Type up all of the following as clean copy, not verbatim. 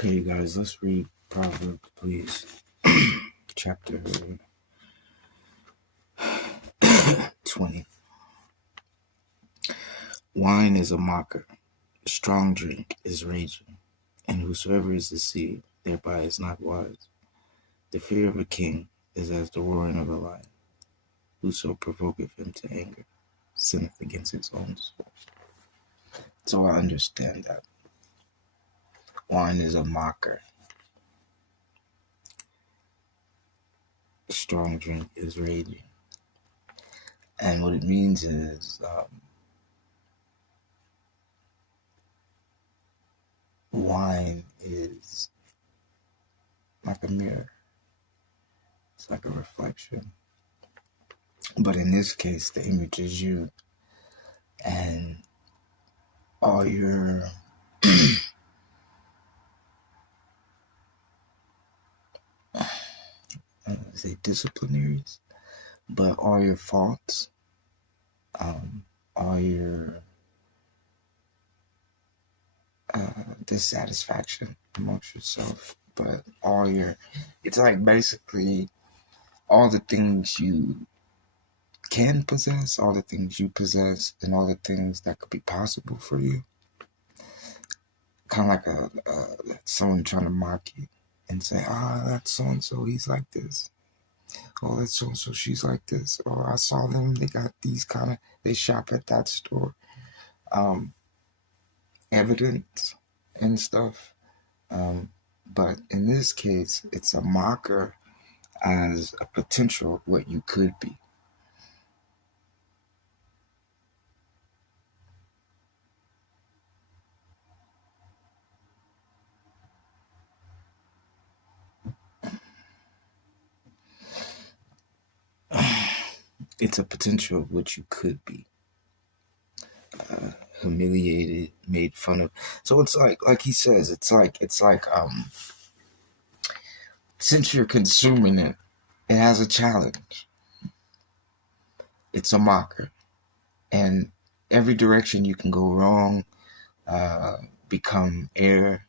Okay, you guys, let's read Proverbs, please. Chapter 20. Wine is a mocker, strong drink is raging, and whosoever is deceived thereby is not wise. The fear of a king is as the roaring of a lion. Whoso provoketh him to anger sinneth against his own soul. So I understand that. Wine is a mocker. Strong drink is raging. And what it means is wine is like a mirror. It's like a reflection. But in this case, the image is you. And all your disciplinaries, but all your faults, all your dissatisfaction amongst yourself, but it's like basically all the things you can possess, all the things you possess, and all the things that could be possible for you. Kind of like someone trying to mock you and say, that's so-and-so, he's like this. Oh, that's so-and-so, she's like this. Or I saw them, they got these they shop at that store. Evidence and stuff. But in this case, it's a mocker as a potential of what you could be. It's a potential of what you could be. Humiliated, made fun of. So it's like he says, it's like since you're consuming it, it has a challenge. It's a mocker. And every direction you can go wrong, become error,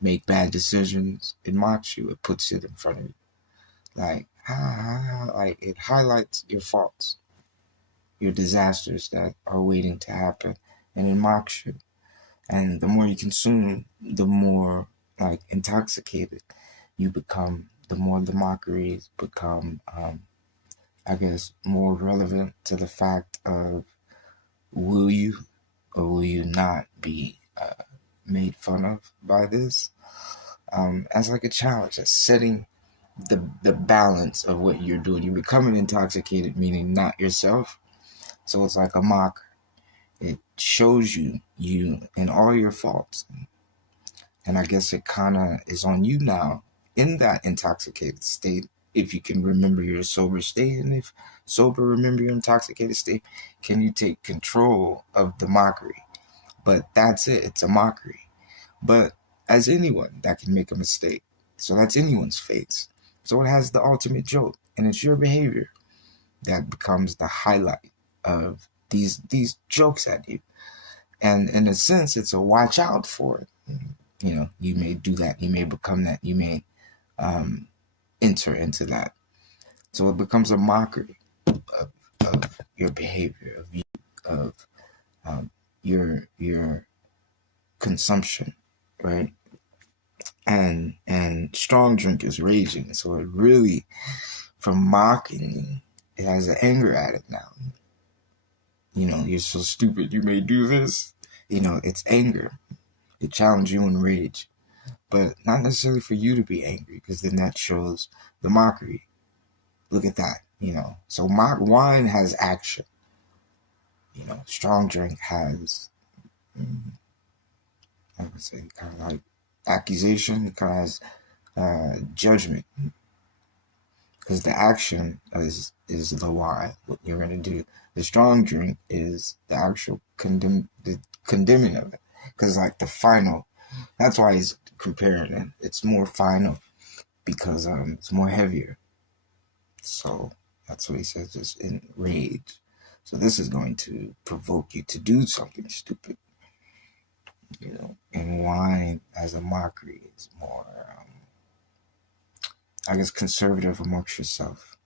make bad decisions, it mocks you. It puts it in front of you. Like it highlights your faults, your disasters that are waiting to happen, and it mocks you. And the more you consume, the more intoxicated you become, the more the mockeries become, more relevant to the fact of will you or will you not be made fun of by this, as like a challenge, as setting the balance of what you're doing. You're becoming intoxicated, meaning not yourself. So it's like a mocker. It shows you and all your faults. And I guess it kind of is on you now in that intoxicated state. If you can remember your sober state, and if sober, remember your intoxicated state, can you take control of the mockery? But that's it. It's a mockery. But as anyone, that can make a mistake. So that's anyone's fate. So it has the ultimate joke, and it's your behavior that becomes the highlight of these jokes at you. And in a sense, it's a watch out for it. You may do that. You may become that. You may enter into that. So it becomes a mockery of your behavior, of you, of your consumption, right? And strong drink is raging. So it really, from mocking you, it has an anger at it now. You're so stupid, you may do this. It's anger. It challenges you in rage. But not necessarily for you to be angry, because then that shows the mockery. Look at that, So wine has action. Strong drink has, I would say, kind of like accusation. It kind of has judgment. Because the action is the why, what you're going to do. The strong drink is the actual condemning of it. Because the final, that's why he's comparing it. It's more final because it's more heavier. So that's what he says, just in rage. So this is going to provoke you to do something stupid. And wine as a mockery is more, I guess, conservative amongst yourself.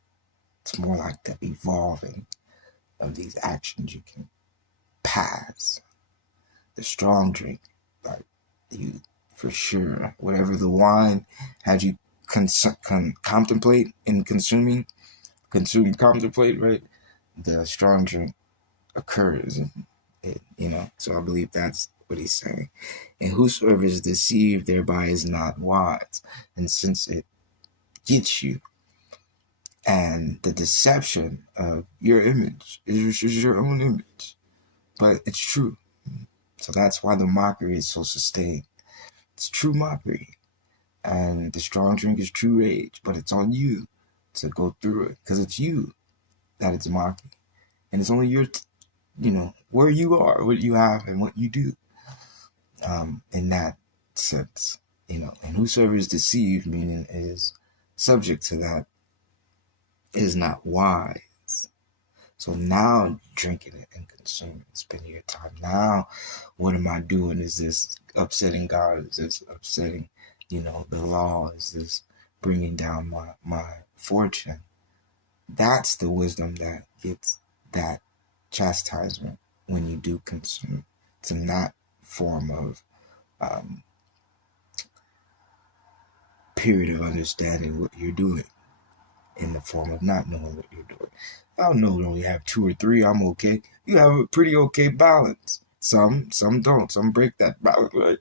It's more like the evolving of these actions you can pass. The strong drink, like you, for sure, whatever the wine had you contemplate in contemplate, right? The strong drink occurs, and so I believe that's what he's saying. And whosoever is deceived thereby is not wise. And since it gets you, and the deception of your image is your own image, but it's true. So that's why the mockery is so sustained. It's true mockery. And the strong drink is true rage, but it's on you to go through it, because it's you that it's mocking. And it's only your, where you are, what you have, and what you do. In that sense, and whosoever is deceived, meaning is subject to that, is not wise. So now drinking it and consuming it, spending your time. Now, what am I doing? Is this upsetting God? Is this upsetting, the law? Is this bringing down my fortune? That's the wisdom that gets that chastisement when you do consume. It's in that form of period of understanding what you're doing, in the form of not knowing what you're doing. I don't know, only have 2 or 3, I'm okay. You have a pretty okay balance. Some don't. Some break that balance, right?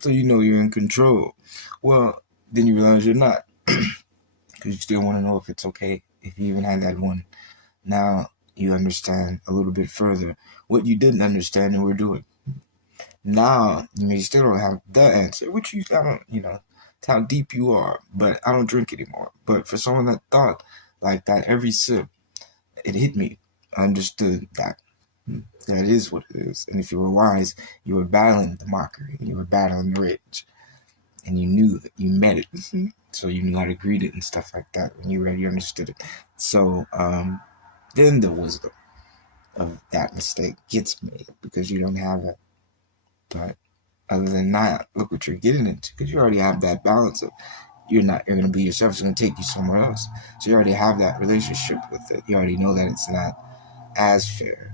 So you're in control. Well, then you realize you're not. Because you still want to know if it's okay, if you even had that one. Now you understand a little bit further what you didn't understand and were doing. Now, you still don't have the answer, which you gotta, it's how deep you are. But I don't drink anymore. But for someone that thought like that, every sip, it hit me. I understood that. That is what it is. And if you were wise, you were battling the mockery, and you were battling the rage. And you knew that you met it. So you knew how to greet it and stuff like that. When you read, you understood it. So then the wisdom of that mistake gets made, because you don't have it. But other than that, look what you're getting into, because you already have that balance of you're going to be yourself. It's going to take you somewhere else. So you already have that relationship with it. You already know that it's not as fair.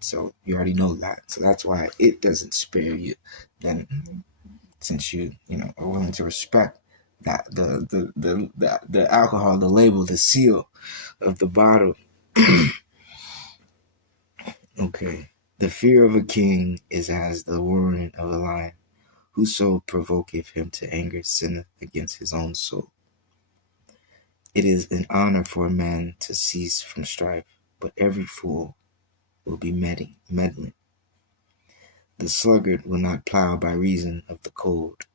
So you already know that. So that's why it doesn't spare you. Then, since you are willing to respect that the alcohol, the label, the seal of the bottle. Okay. The fear of a king is as the roaring of a lion. Whoso provoketh him to anger sinneth against his own soul. It is an honor for a man to cease from strife, but every fool will be meddling. The sluggard will not plow by reason of the cold.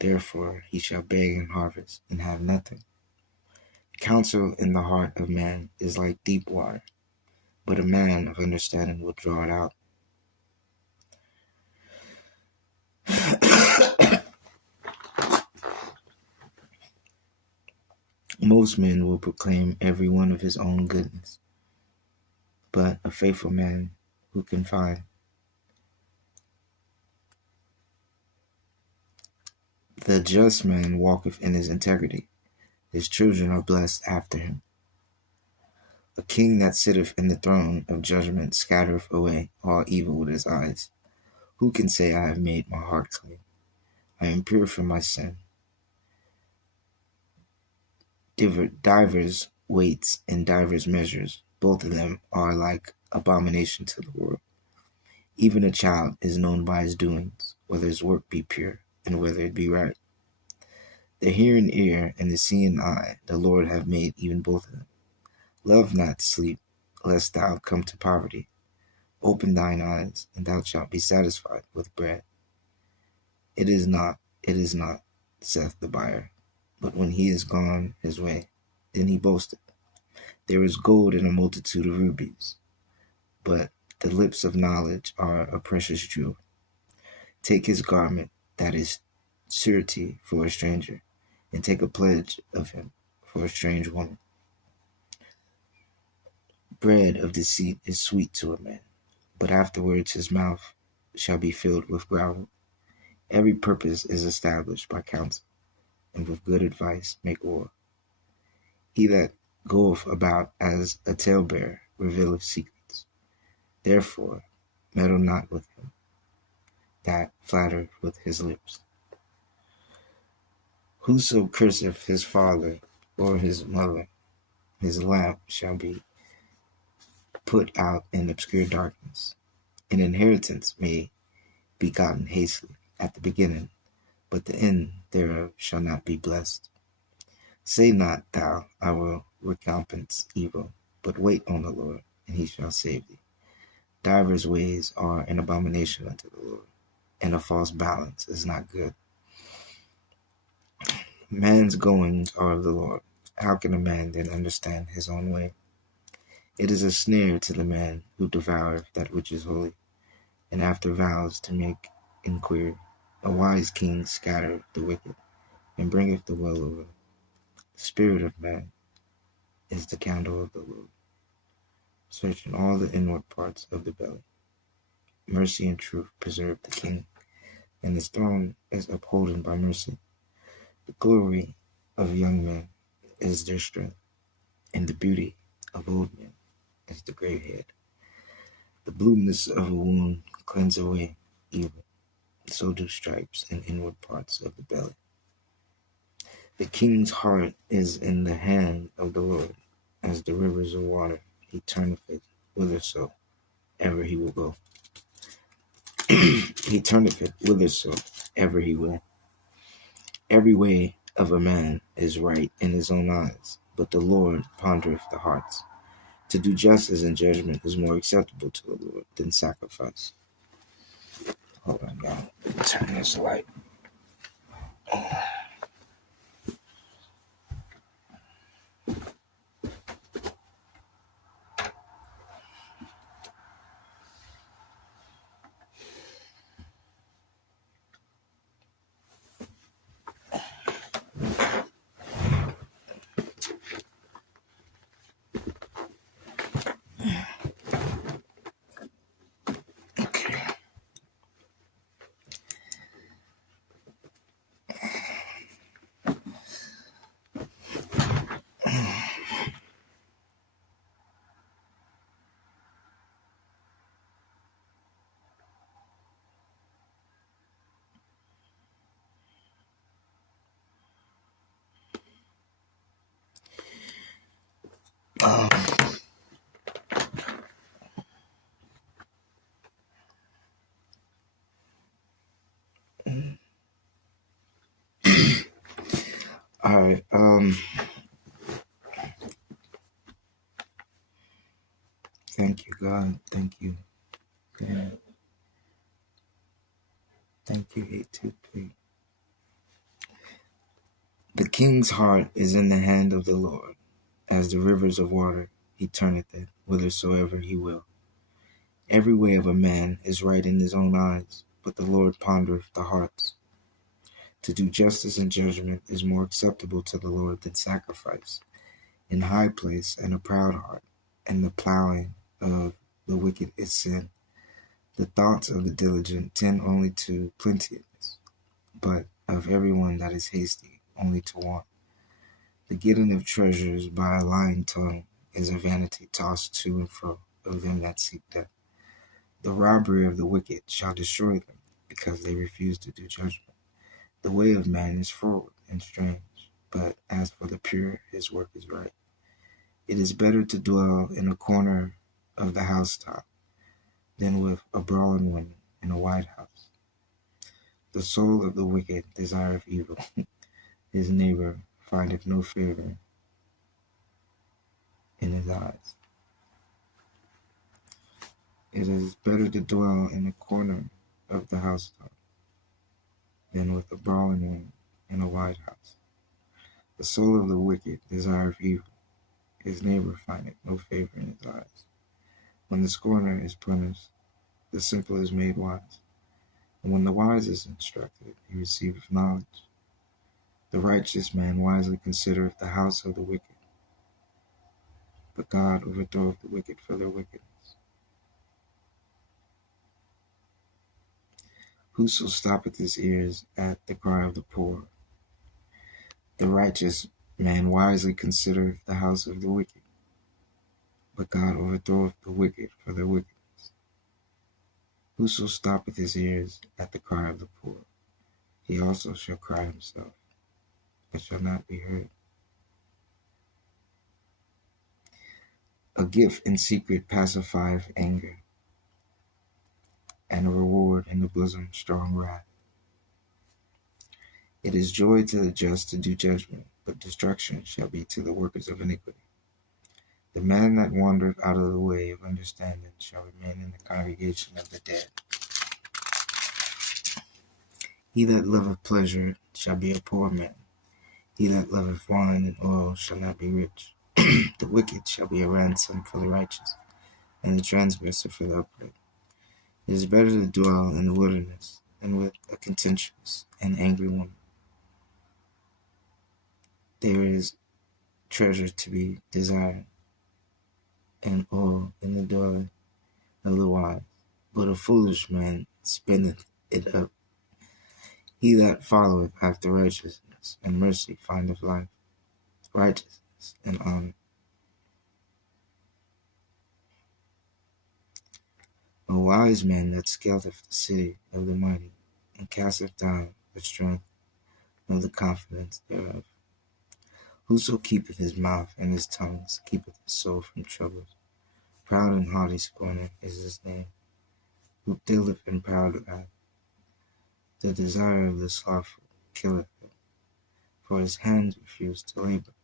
Therefore he shall beg in harvest and have nothing. Counsel in the heart of man is like deep water, but a man of understanding will draw it out. Most men will proclaim every one of his own goodness, but a faithful man who can find? The just man walketh in his integrity. His children are blessed after him. A king that sitteth in the throne of judgment scattereth away all evil with his eyes. Who can say, I have made my heart clean? I am pure from my sin. Divers weights and divers measures, both of them are like abomination to the world. Even a child is known by his doings, whether his work be pure, and whether it be right. The hearing ear and the seeing eye, the Lord hath made even both of them. Love not sleep, lest thou come to poverty. Open thine eyes, and thou shalt be satisfied with bread. It is not, saith the buyer. But when he is gone his way, then he boasteth. There is gold in a multitude of rubies, but the lips of knowledge are a precious jewel. Take his garment, that is surety for a stranger, and take a pledge of him for a strange woman. Bread of deceit is sweet to a man, but afterwards his mouth shall be filled with gravel. Every purpose is established by counsel, and with good advice make war. He that goeth about as a talebearer revealeth secrets. Therefore meddle not with him that flattereth with his lips. Whoso curseth his father or his mother, his lamp shall be put out in obscure darkness. An inheritance may be gotten hastily at the beginning, but the end thereof shall not be blessed. Say not thou, I will recompense evil, but wait on the Lord, and he shall save thee. Divers ways are an abomination unto the Lord, and a false balance is not good. Man's goings are of the Lord. How can a man then understand his own way? It is a snare to the man who devoureth that which is holy, and after vows to make inquiry. A wise king scattereth the wicked, and bringeth the well over. The spirit of man is the candle of the Lord, searching all the inward parts of the belly. Mercy and truth preserve the king, and his throne is upholden by mercy. The glory of young men is their strength, and the beauty of old men is the gray head. The blueness of a wound cleanse away evil, so do stripes in inward parts of the belly. The king's heart is in the hand of the Lord, as the rivers of water. He turneth it whithersoever he will go. He turneth it whithersoever he will. Every way of a man is right in his own eyes, but the Lord pondereth the hearts. To do justice and judgment is more acceptable to the Lord than sacrifice. Hold on, y'all. Turn this light. Okay. Um, all right. Thank you, God. Thank you. God. Thank you, 823. The king's heart is in the hand of the Lord, as the rivers of water. He turneth it whithersoever he will. Every way of a man is right in his own eyes, but the Lord pondereth the hearts. To do justice and judgment is more acceptable to the Lord than sacrifice. In high place and a proud heart, and the plowing of the wicked is sin. The thoughts of the diligent tend only to plenteousness, but of everyone that is hasty only to want. The getting of treasures by a lying tongue is a vanity tossed to and fro of them that seek death. The robbery of the wicked shall destroy them, because they refuse to do judgment. The way of man is forward and strange, but as for the pure, his work is right. It is better to dwell in a corner of the housetop than with a brawling woman in a wide house. The soul of the wicked desireth evil. His neighbor findeth no favor in his eyes. It is better to dwell in a corner of the housetop than with a brawling woman in a wide house. The soul of the wicked desireth evil. His neighbor findeth no favor in his eyes. When the scorner is punished, the simple is made wise. And when the wise is instructed, he receiveth knowledge. The righteous man wisely considereth the house of the wicked, but God overthroweth the wicked for their wickedness. Whoso stoppeth his ears at the cry of the poor. The righteous man wisely considereth the house of the wicked, but God overthroweth the wicked for their wickedness. Whoso stoppeth his ears at the cry of the poor, he also shall cry himself, but shall not be heard. A gift in secret pacifieth anger, and a reward in the bosom strong wrath. It is joy to the just to do judgment, but destruction shall be to the workers of iniquity. The man that wandereth out of the way of understanding shall remain in the congregation of the dead. He that loveth pleasure shall be a poor man. He that loveth wine and oil shall not be rich. The wicked shall be a ransom for the righteous, and the transgressor for the upright. It is better to dwell in the wilderness than with a contentious and angry woman. There is treasure to be desired, and oil in the dwelling of the wise, but a foolish man spendeth it up. He that followeth after righteousness and mercy findeth life, righteousness and honor. A wise man that scaleth the city of the mighty, and casteth down the strength of the confidence thereof. Whoso keepeth his mouth and his tongues keepeth his soul from troubles. Proud and haughty scorner is his name, who dealeth in proud wrath. The desire of the slothful killeth him, for his hands refuse to labor.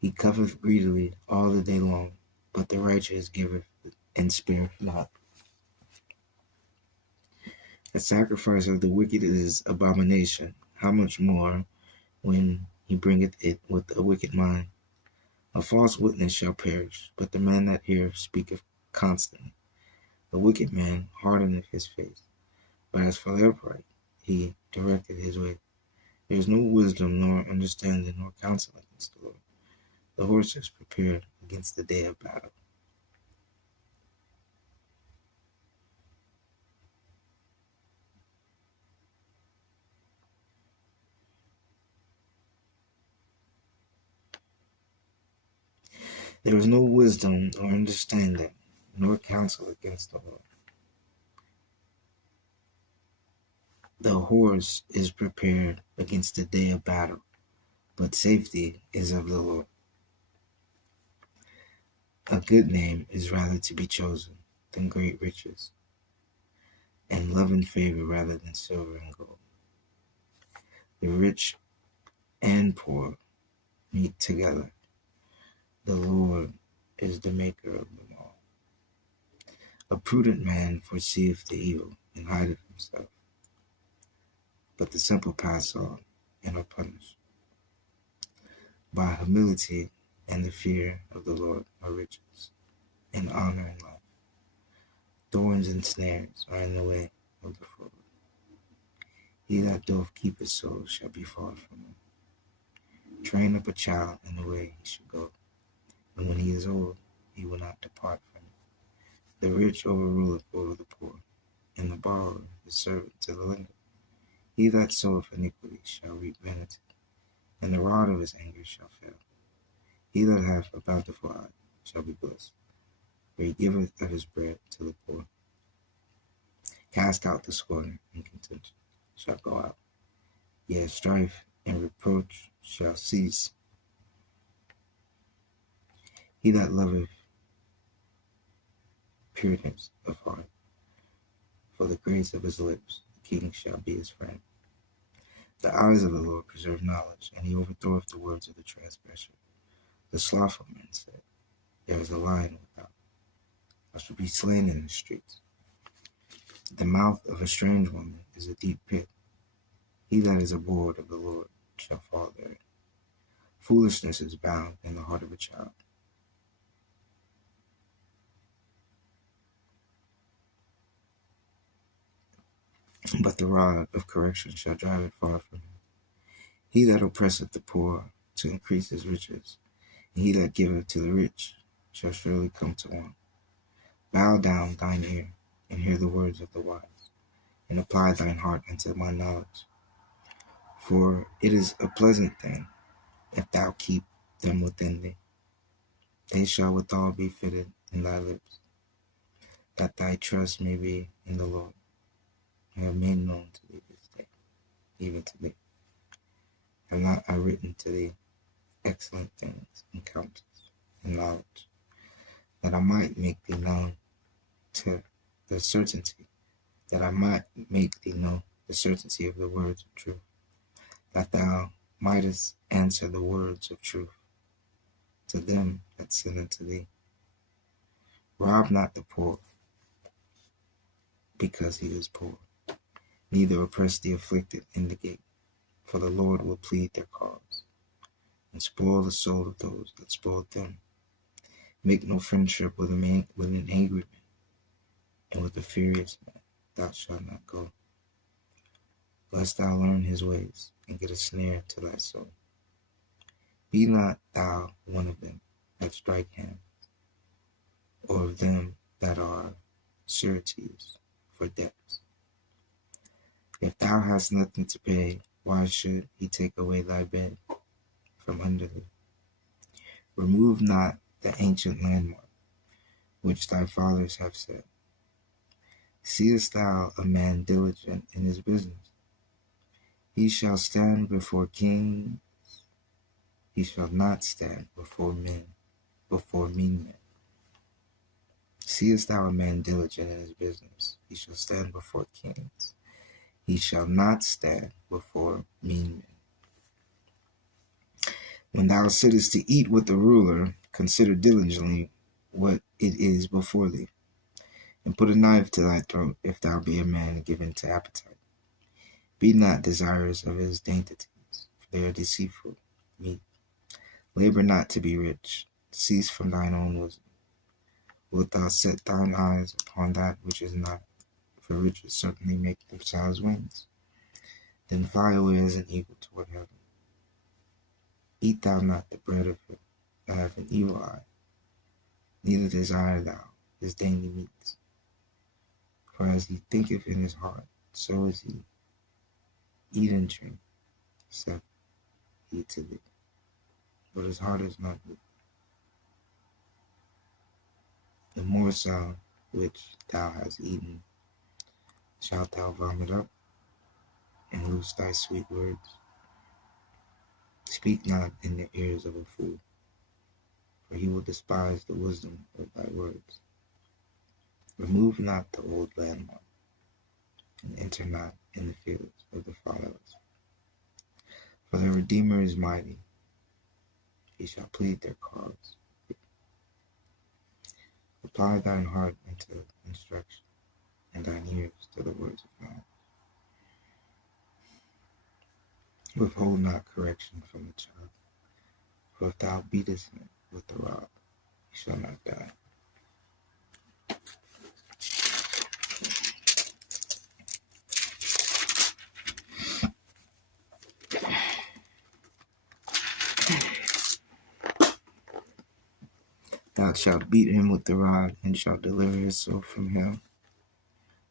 He coveteth greedily all the day long, but the righteous giveth and spareth not. The sacrifice of the wicked is abomination, how much more when he bringeth it with a wicked mind? A false witness shall perish, but the man that heareth speaketh constantly. The wicked man hardeneth his face, but as for the upright, he directed his way. There is no wisdom, nor understanding, nor counsel against the Lord. The horse is prepared against the day of battle. There is no wisdom, nor understanding, nor counsel against the Lord. The horse is prepared against the day of battle, but safety is of the Lord. A good name is rather to be chosen than great riches, and love and favor rather than silver and gold. The rich and poor meet together. The Lord is the maker of them all. A prudent man foreseeth the evil and hideth himself, but the simple pass on and are punished. By humility and the fear of the Lord are riches, and honor and life. Thorns and snares are in the way of the froward. He that doth keep his soul shall be far from him. Train up a child in the way he should go, and when he is old, he will not depart from it. The rich overruleth over the poor, and the borrower is servant to the lender. He that soweth iniquity shall reap vanity, and the rod of his anger shall fail. He that hath a bountiful eye shall be blessed, for he giveth of his bread to the poor. Cast out the scorner, and contention shall go out. Yea, strife and reproach shall cease. He that loveth pureness of heart, for the grace of his lips, the king shall be his friend. The eyes of the Lord preserve knowledge, and he overthroweth the words of the transgressor. The slothful man said, there is a lion without. I shall be slain in the streets. The mouth of a strange woman is a deep pit. He that is abhorred of the Lord shall fall therein. Foolishness is bound in the heart of a child, but the rod of correction shall drive it far from him. He that oppresseth the poor to increase his riches, and he that giveth to the rich shall surely come to want. Bow down thine ear, and hear the words of the wise, and apply thine heart unto my knowledge. For it is a pleasant thing, if thou keep them within thee. They shall withal be fitted in thy lips, that thy trust may be in the Lord. I have made known to thee this day, even to thee. Have not I written to thee excellent things in counsels and knowledge, that I might make thee known to the certainty, that I might make thee know the certainty of the words of truth, that thou mightest answer the words of truth to them that send unto thee. Rob not the poor, because he is poor, neither oppress the afflicted in the gate, for the Lord will plead their cause, and spoil the soul of those that spoiled them. Make no friendship with an angry man, and with a furious man thou shalt not go, lest thou learn his ways, and get a snare to thy soul. Be not thou one of them that strike hands, or of them that are sureties for debts. If thou hast nothing to pay, why should he take away thy bed from under thee? Remove not the ancient landmark which thy fathers have set. Seest thou a man diligent in his business? He shall stand before kings. He shall not stand before mean men. Seest thou a man diligent in his business? He shall stand before kings. He shall not stand before mean men. When thou sittest to eat with the ruler, consider diligently what it is before thee, and put a knife to thy throat, if thou be a man given to appetite. Be not desirous of his dainties, for they are deceitful meat. Labor not to be rich. Cease from thine own wisdom. Wilt thou set thine eyes upon that which is not? For riches certainly make themselves wings. Then fly away as an eagle toward heaven. Eat thou not the bread of him that hath an evil eye, neither desire thou his dainty meats. For as he thinketh in his heart, so is he. Eat and drink, saith he to thee, but his heart is not good. The morsel which thou hast eaten shalt thou vomit up, and loose thy sweet words. Speak not in the ears of a fool, for he will despise the wisdom of thy words. Remove not the old landmark, and enter not in the fields of the fatherless. For the Redeemer is mighty, he shall plead their cause. Apply thine heart unto instruction, and thine ears to the words of knowledge. Withhold not correction from the child, for if thou beatest him with the rod, he shall not die. Thou shalt beat him with the rod, and shalt deliver his soul from hell.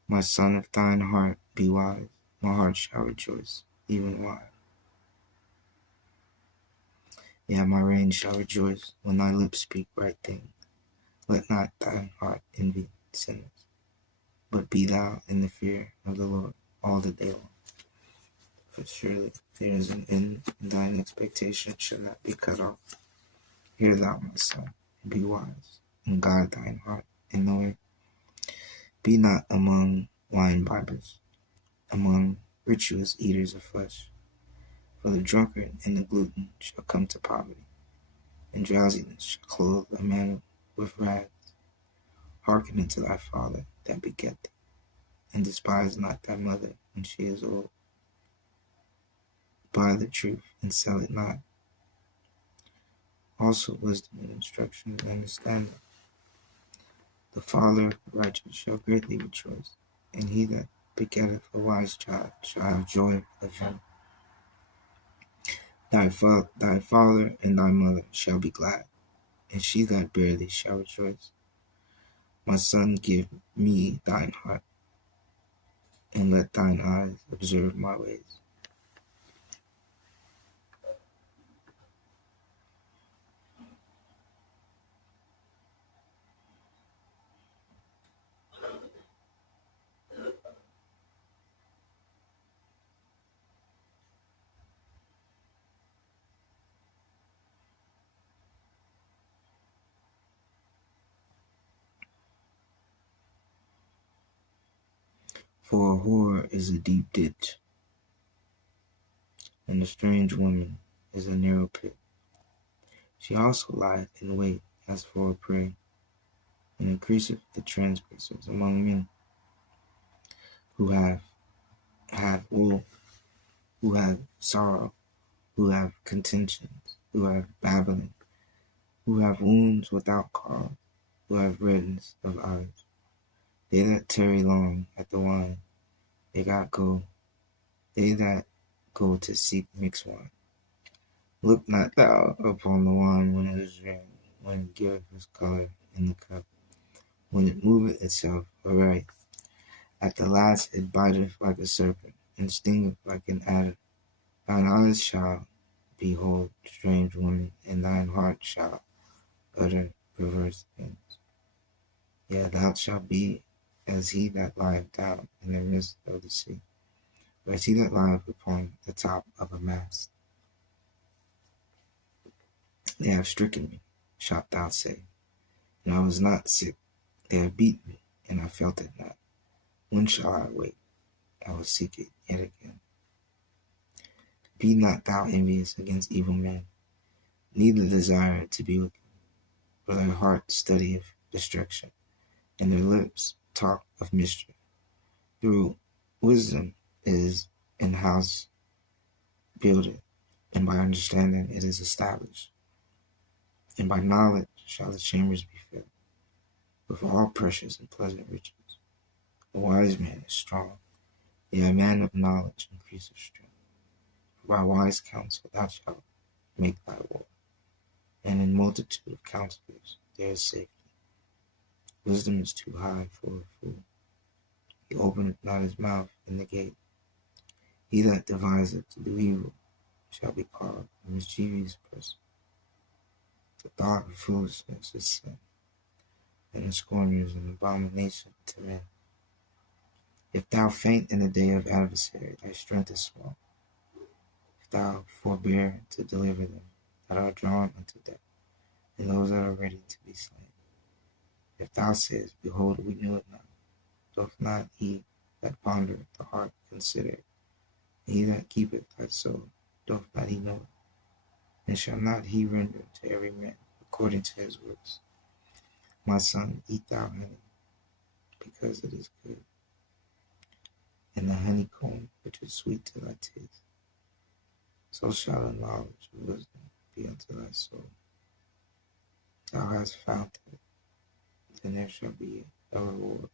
My son, if thine heart be wise, my heart shall rejoice, even wise. Yeah, my reins shall rejoice when thy lips speak right things. Let not thine heart envy sinners, but be thou in the fear of the Lord all the day long. For surely there is an end, and thine expectation shall not be cut off. Hear thou, my son, and be wise, and guard thine heart in the way. Be not among wine bibbers, among rituous eaters of flesh. For the drunkard and the glutton shall come to poverty, and drowsiness shall clothe a man with rags. Hearken unto thy father that begat thee, and despise not thy mother when she is old. Buy the truth, and sell it not. Also wisdom and instruction and understanding. The father of the righteous shall greatly rejoice, and he that begetteth a wise child shall have joy of him. Thy father and thy mother shall be glad, and she that bare thee shall rejoice. My son, give me thine heart, and let thine eyes observe my ways. For a whore is a deep ditch, and a strange woman is a narrow pit. She also lieth in wait as for a prey, and increaseth the transgressors among men, who have woe, who have sorrow, who have contentions, who have babbling, who have wounds without cause, who have redness of eyes. They that tarry long at the wine, they that go to seek mixed wine. Look not thou upon the wine when it is red, when it giveth his color in the cup, when it moveth itself aright. At the last it biteth like a serpent, and stingeth like an adder. Thine eyes shall behold strange women, and thine heart shall utter perverse things. Yea, thou shalt be as he that lieth down in the midst of the sea, or as he that lieth upon the top of a mast. They have stricken me, shalt thou say, and I was not sick. They have beaten me, and I felt it not. When shall I wake? I will seek it yet again. Be not thou envious against evil men, neither desire to be with them. For their heart studieth destruction, and their lips talk of mischief. Through wisdom is an house builded, and by understanding it is established. And by knowledge shall the chambers be filled, with all precious and pleasant riches. A wise man is strong, yea, a man of knowledge increaseth strength. For by wise counsel thou shalt make thy war, and in multitude of counselors there is safety. Wisdom is too high for a fool. He openeth not his mouth in the gate. He that deviseth to do evil shall be called a mischievous person. The thought of foolishness is sin, and the scorner is an abomination to men. If thou faint in the day of adversary, thy strength is small. If thou forbear to deliver them that are drawn unto death, and those that are ready to be slain. If thou sayest, behold, we knew it not, doth not he that pondereth the heart consider it? And he that keepeth thy soul, doth not he know it? And shall not he render to every man according to his works? My son, eat thou honey, because it is good, and the honeycomb which is sweet to thy taste. So shall the knowledge of wisdom be unto thy soul. Thou hast found it, then there shall be a reward,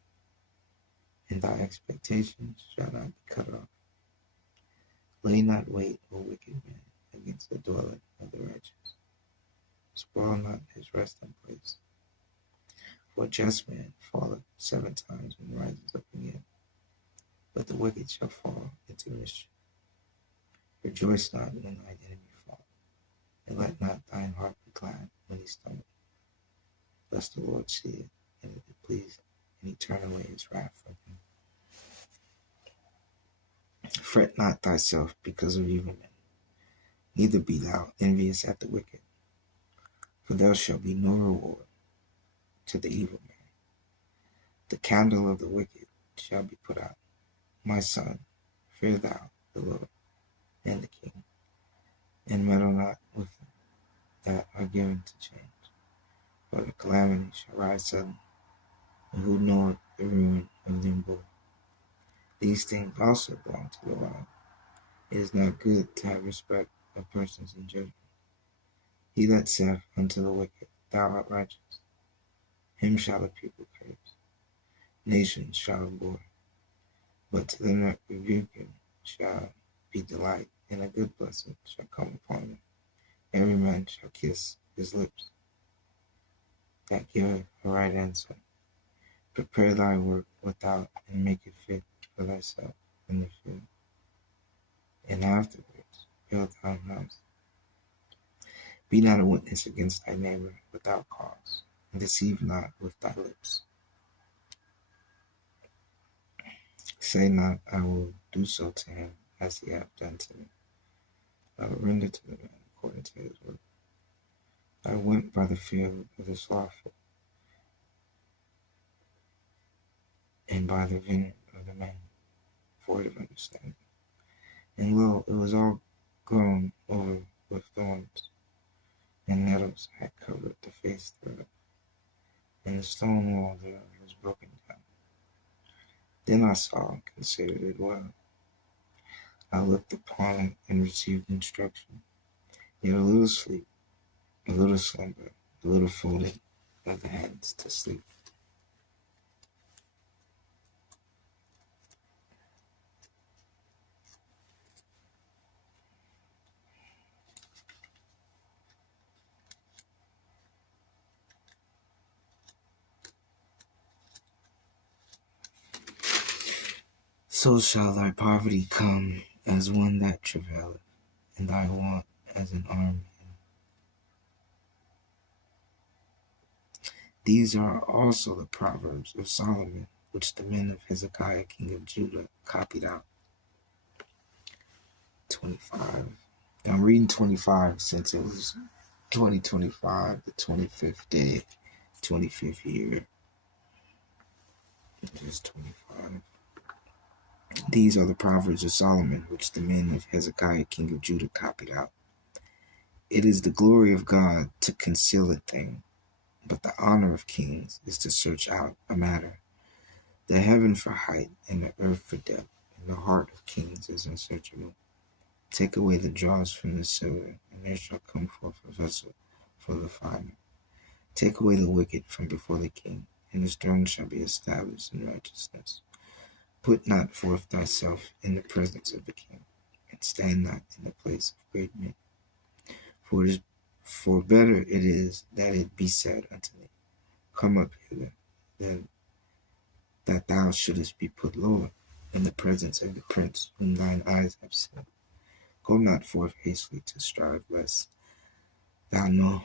and thy expectations shall not be cut off. Lay not wait, O wicked man, against the dwelling of the righteous. Spoil not his resting place. For a just man falleth 7 times and rises up again, but the wicked shall fall into mischief. Rejoice not when thine enemy fall, and let not thine heart be glad when he stumbleth, lest the Lord see it, and it please him, and he turn away his wrath from him. Fret not thyself because of evil men, neither be thou envious at the wicked, for there shall be no reward to the evil man. The candle of the wicked shall be put out. My son, fear thou the Lord and the king, and meddle not with them that are given to change. For the calamity shall rise suddenly, and who knoweth the ruin of them both? These things also belong to the wise. It is not good to have respect of persons in judgment. He that saith unto the wicked, Thou art righteous, him shall the people praise. Nations shall abhor, but to them that rebuke him shall be delight, and a good blessing shall come upon them. Every man shall kiss his lips. that giveth a right answer. Prepare thy work without, and make it fit for thyself in the field. And afterwards build thine house. Be not a witness against thy neighbor without cause, and deceive not with thy lips. Say not, I will do so to him as he hath done to me. I will render to the man according to his work. I went by the field of the slothful, and by the vineyard of the man void of understanding. And lo, it was all grown over with thorns, and nettles had covered the face thereof, and the stone wall thereof was broken down. Then I saw and considered it well. I looked upon it and received instruction. Yet a little sleep, a little slumber, a little folding of the hands to sleep. So shall thy poverty come as one that travaileth, and thy want as an armed man. These are also the Proverbs of Solomon, which the men of Hezekiah king of Judah copied out. 25. I'm reading 25 since it was 2025, the 25th day, 25th year. Just 25. These are the Proverbs of Solomon, which the men of Hezekiah king of Judah copied out. It is the glory of God to conceal a thing, but the honor of kings is to search out a matter. The heaven for height, and the earth for depth, and the heart of kings is unsearchable. Take away the dross from the silver, and there shall come forth a vessel for the fire. Take away the wicked from before the king, and his throne shall be established in righteousness. Put not forth thyself in the presence of the king, and stand not in the place of great men. For better it is that it be said unto thee, Come up hither, than that thou shouldest be put lower in the presence of the prince whom thine eyes have seen. Go not forth hastily to strive, lest thou know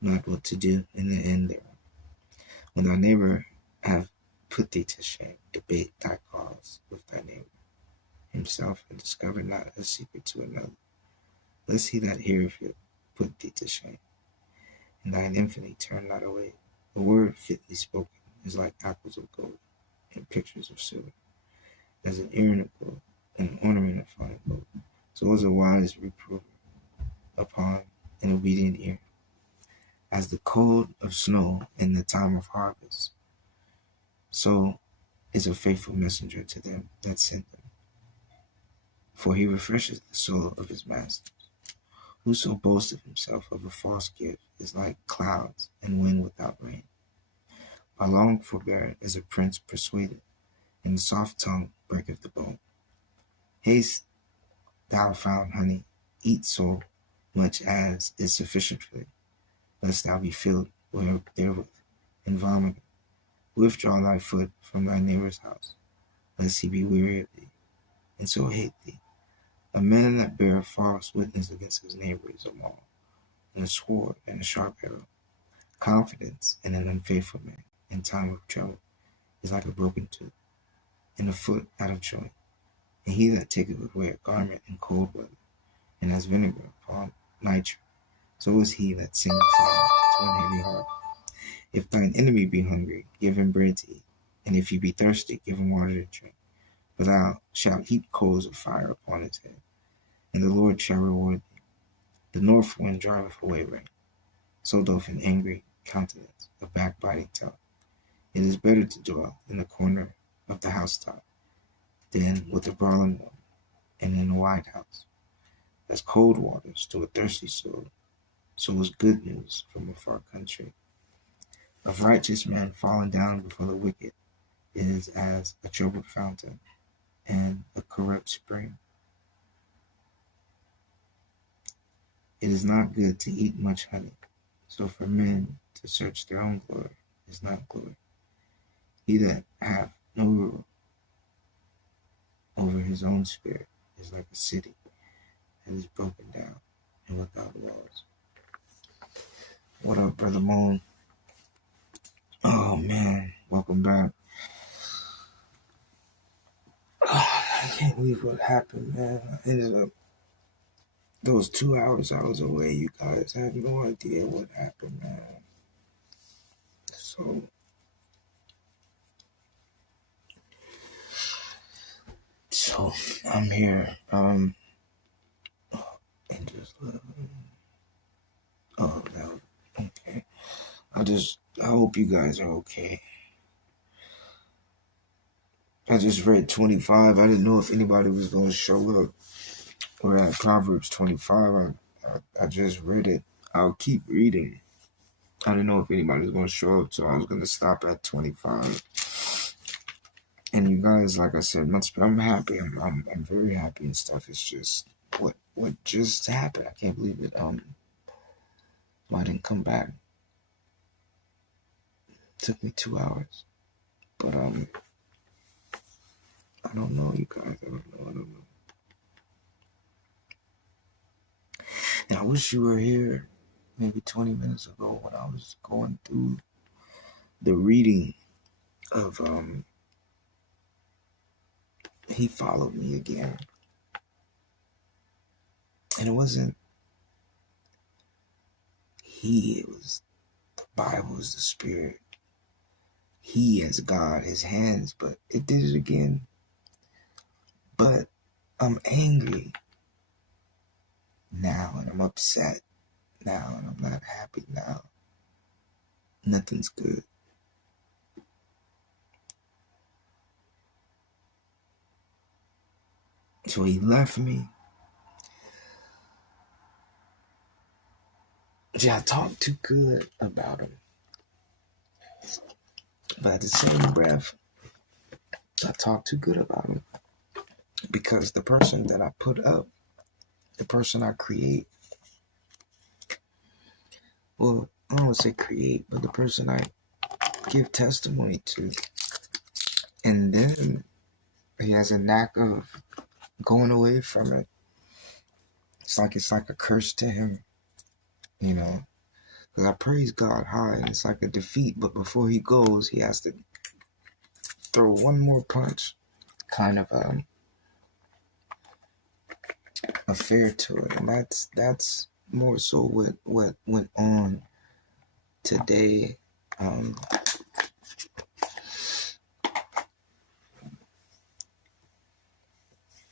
not what to do in the end thereof. When thy neighbor have put thee to shame, debate thy cause with thy neighbor himself, and discover not a secret to another, lest he that heareth it put thee to shame, and thine infamy turn not away. A word fitly spoken is like apples of gold and pictures of silver, as an earring of gold, an ornament of fine gold. So is a wise reprover upon an obedient ear, as the cold of snow in the time of harvest. So is a faithful messenger to them that sent them, for he refreshes the soul of his master. Whoso boasts of himself of a false gift is like clouds and wind without rain. By long forbearance is a prince persuaded, and the soft tongue breaketh the bone. Haste, thou found honey, eat so much as is sufficient for thee, lest thou be filled therewith, and vomit. Withdraw thy foot from thy neighbor's house, lest he be weary of thee, and so hate thee. A man that beareth false witness against his neighbor is a maul, and a sword and a sharp arrow. Confidence in an unfaithful man in time of trouble is like a broken tooth, and a foot out of joint. And he that taketh away a garment in cold weather, and has vinegar upon nitre, so is he that singeth psalms to an heavy heart. If thine enemy be hungry, give him bread to eat, and if he be thirsty, give him water to drink. For thou shalt heap coals of fire upon his head, and the Lord shall reward thee. The north wind driveth away rain, so doth an angry countenance a backbiting tongue. It is better to dwell in the corner of the housetop than with a brawling woman, and in a wide house. As cold waters to a thirsty soul, so is good news from a far country. Of righteous men falling down before the wicked is as a troubled fountain and a corrupt spring. It is not good to eat much honey, so for men to to search their own glory is not glory. He that hath no rule over his own spirit is like a city that is broken down and without walls. What up, Brother Moon? Oh, man. Welcome back. Oh, I can't believe what happened, man. I ended up, those 2 hours I was away, you guys, I have no idea what happened, man. So I'm here, and just, oh, no, okay. I hope you guys are okay. I just read 25. I didn't know if anybody was going to show up. We're at Proverbs 25. I just read it. I'll keep reading. I didn't know if anybody was going to show up, so I was going to stop at 25. And you guys, like I said, I'm happy. I'm very happy and stuff. It's just what just happened. I can't believe it. I didn't come back. It took me 2 hours, but I don't know, you guys. I don't know. And I wish you were here maybe 20 minutes ago when I was going through the reading of He Followed Me Again. And it wasn't He, it was the Bible, is the Spirit. He as God, His hands, but it did it again. But I'm angry now, and I'm upset now, and I'm not happy now. Nothing's good. So He left me. Yeah, I talked too good about Him. But at the same breath, I talk too good about Him. Because the person that I put up, the person I create, well, I don't want to say create, but the person I give testimony to, and then he has a knack of going away from it. It's like a curse to him, you know, because I praise God high, and it's like a defeat, but before he goes, he has to throw one more punch, kind of affair to it, and that's more so what went on today.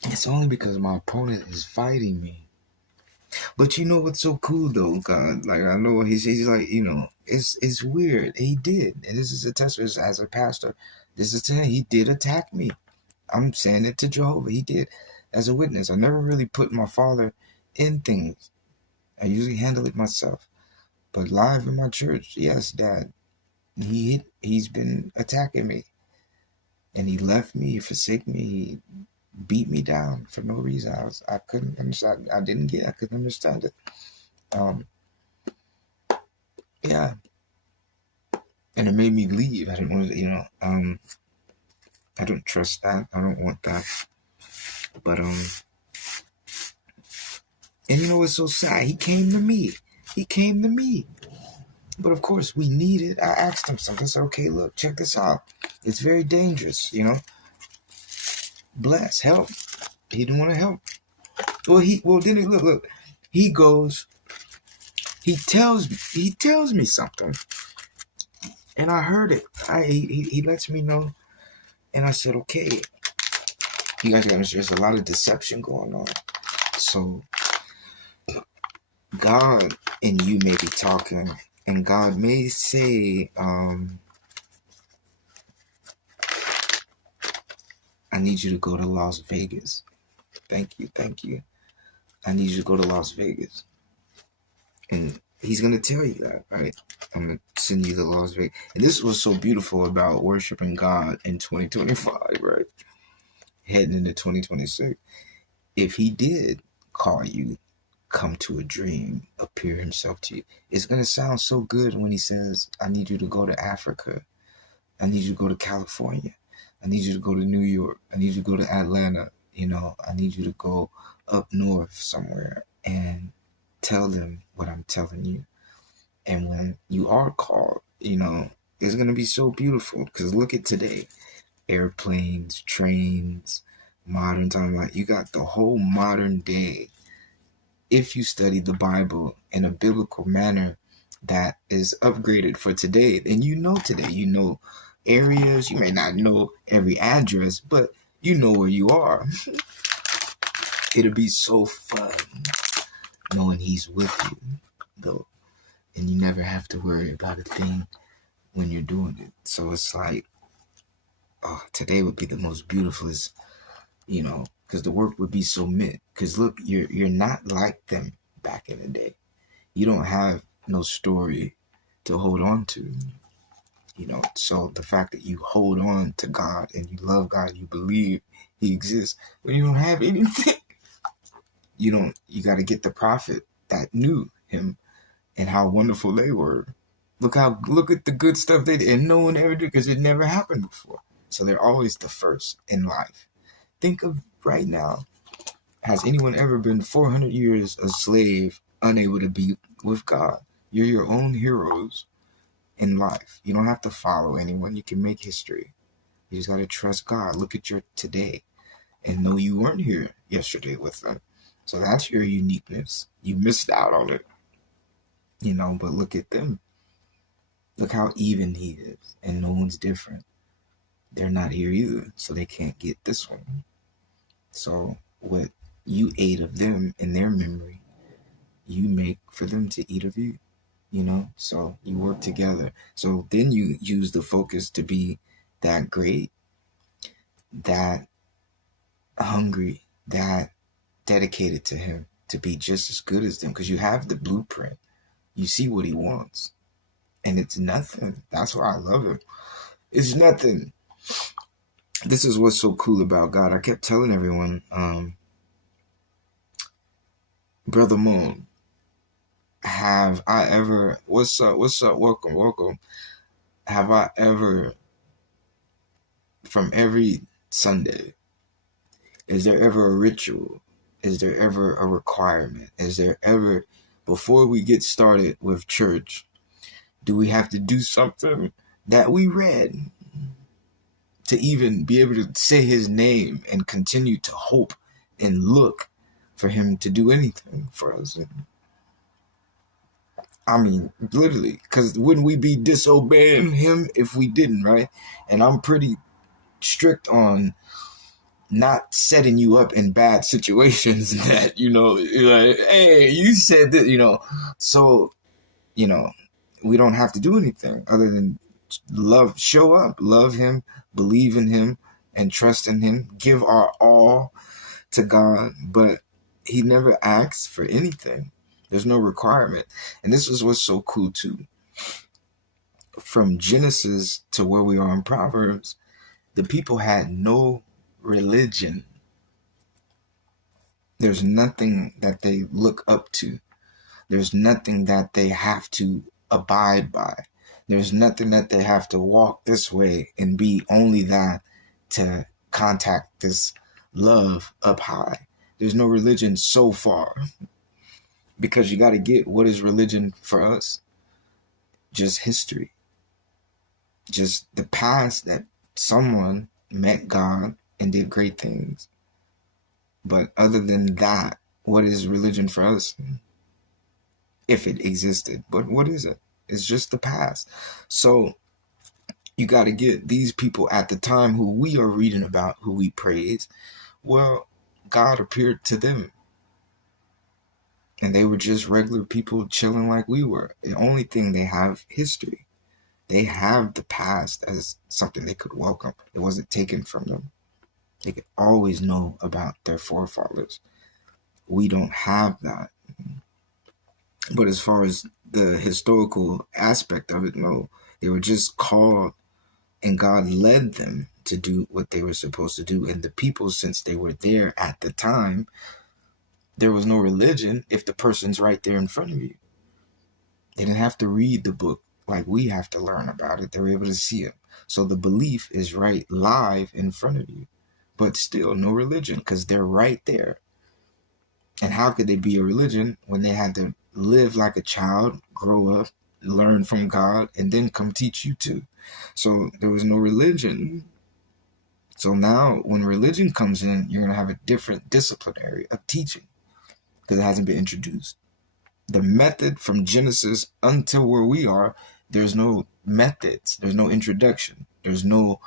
It's only because my opponent is fighting me. But you know what's so cool though, God? Like, I know he's like, you know, it's weird. He did, and this is a testament as a pastor. This is to him. He did attack me. I'm saying it to Jehovah. He did, as a witness. I never really put my father in things. I usually handle it myself. But live in my church, yes, Dad, he's been attacking me, and he left me, he forsake me, he beat me down for no reason. I couldn't understand. I couldn't understand it. Yeah, and it made me leave. I didn't want to, I don't trust that. I don't want that. But and you know what's so sad? He came to me. But of course, we need it. I asked him something. I said, okay, look, check this out. It's very dangerous, you know. Bless, help. He didn't want to help. Then look. He goes, he tells me something. And I heard it. He lets me know. And I said, okay. You guys gotta understand, there's a lot of deception going on. So God and you may be talking, and God may say, I need you to go to Las Vegas. Thank you. I need you to go to Las Vegas. And he's going to tell you that, right? I'm going to send you to Las Vegas. And this was so beautiful about worshiping God in 2025, right? Heading into 2026. If he did call you, come to a dream, appear himself to you. It's going to sound so good when he says, I need you to go to Africa. I need you to go to California. I need you to go to New York. I need you to go to Atlanta. I need you to go up north somewhere and tell them what I'm telling you. And when you are called, it's going to be so beautiful, because look at today. Airplanes, trains, modern time. Like, you got the whole modern day. If you study the Bible in a biblical manner that is upgraded for today, then today, areas. You may not know every address, but you know where you are. It'll be so fun knowing he's with you, though. And you never have to worry about a thing when you're doing it. So it's like, today would be the most beautifulest, because the work would be so mint. Because look, you're not like them back in the day. You don't have no story to hold on to. So the fact that you hold on to God and you love God, you believe he exists, when you don't have anything, you got to get the prophet that knew him and how wonderful they were. Look at the good stuff they did, and no one ever did, because it never happened before. So they're always the first in life. Think of right now, has anyone ever been 400 years a slave, unable to be with God? You're your own heroes in life. You don't have to follow anyone. You can make history. You just got to trust God. Look at your today and know you weren't here yesterday with them. So that's your uniqueness. You missed out on it. But look at them. Look how even he is, and no one's different. They're not here either, so they can't get this one. So what you ate of them in their memory, you make for them to eat of you. So you work together. So then you use the focus to be that great, that hungry, that dedicated to him, to be just as good as them, because you have the blueprint. You see what he wants, and it's nothing. That's why I love him. It's nothing. This is what's so cool about God. I kept telling everyone, Brother Moon, have I ever, what's up, welcome. Have I ever, from every Sunday, is there ever a ritual? Is there ever a requirement? Is there ever, before we get started with church, do we have to do something that we read to even be able to say his name and continue to hope and look for him to do anything for us? I mean, literally, because wouldn't we be disobeying him if we didn't, right? And I'm pretty strict on not setting you up in bad situations that, you're like, hey, you said that, so, we don't have to do anything other than show up, love him, believe in him, and trust in him, give our all to God. But he never asks for anything. There's no requirement. And this is what's so cool too. From Genesis to where we are in Proverbs, the people had no religion. There's nothing that they look up to. There's nothing that they have to abide by. There's nothing that they have to walk this way and be only that to contact this love up high. There's no religion so far, because you got to get, what is religion for us? Just history. Just the past that someone met God and did great things. But other than that, what is religion for us? If it existed. But what is it? It's just the past. So you got to get these people at the time who we are reading about, who we praise. Well, God appeared to them. And they were just regular people chilling like we were. The only thing, they have history. They have the past as something they could welcome. It wasn't taken from them. They could always know about their forefathers. We don't have that. But as far as the historical aspect of it, no. They were just called, and God led them to do what they were supposed to do. And the people, since they were there at the time, There was no religion if the person's right there in front of you. They didn't have to read the book like we have to learn about it. They were able to see it. So the belief is right live in front of you. But still no religion because they're right there. And how could they be a religion when they had to live like a child, grow up, learn from God, and then come teach you too? So there was no religion. So now when religion comes in, you're going to have a different disciplinary of teaching because it hasn't been introduced. The method from Genesis until where we are, there's no methods. There's no introduction. There's no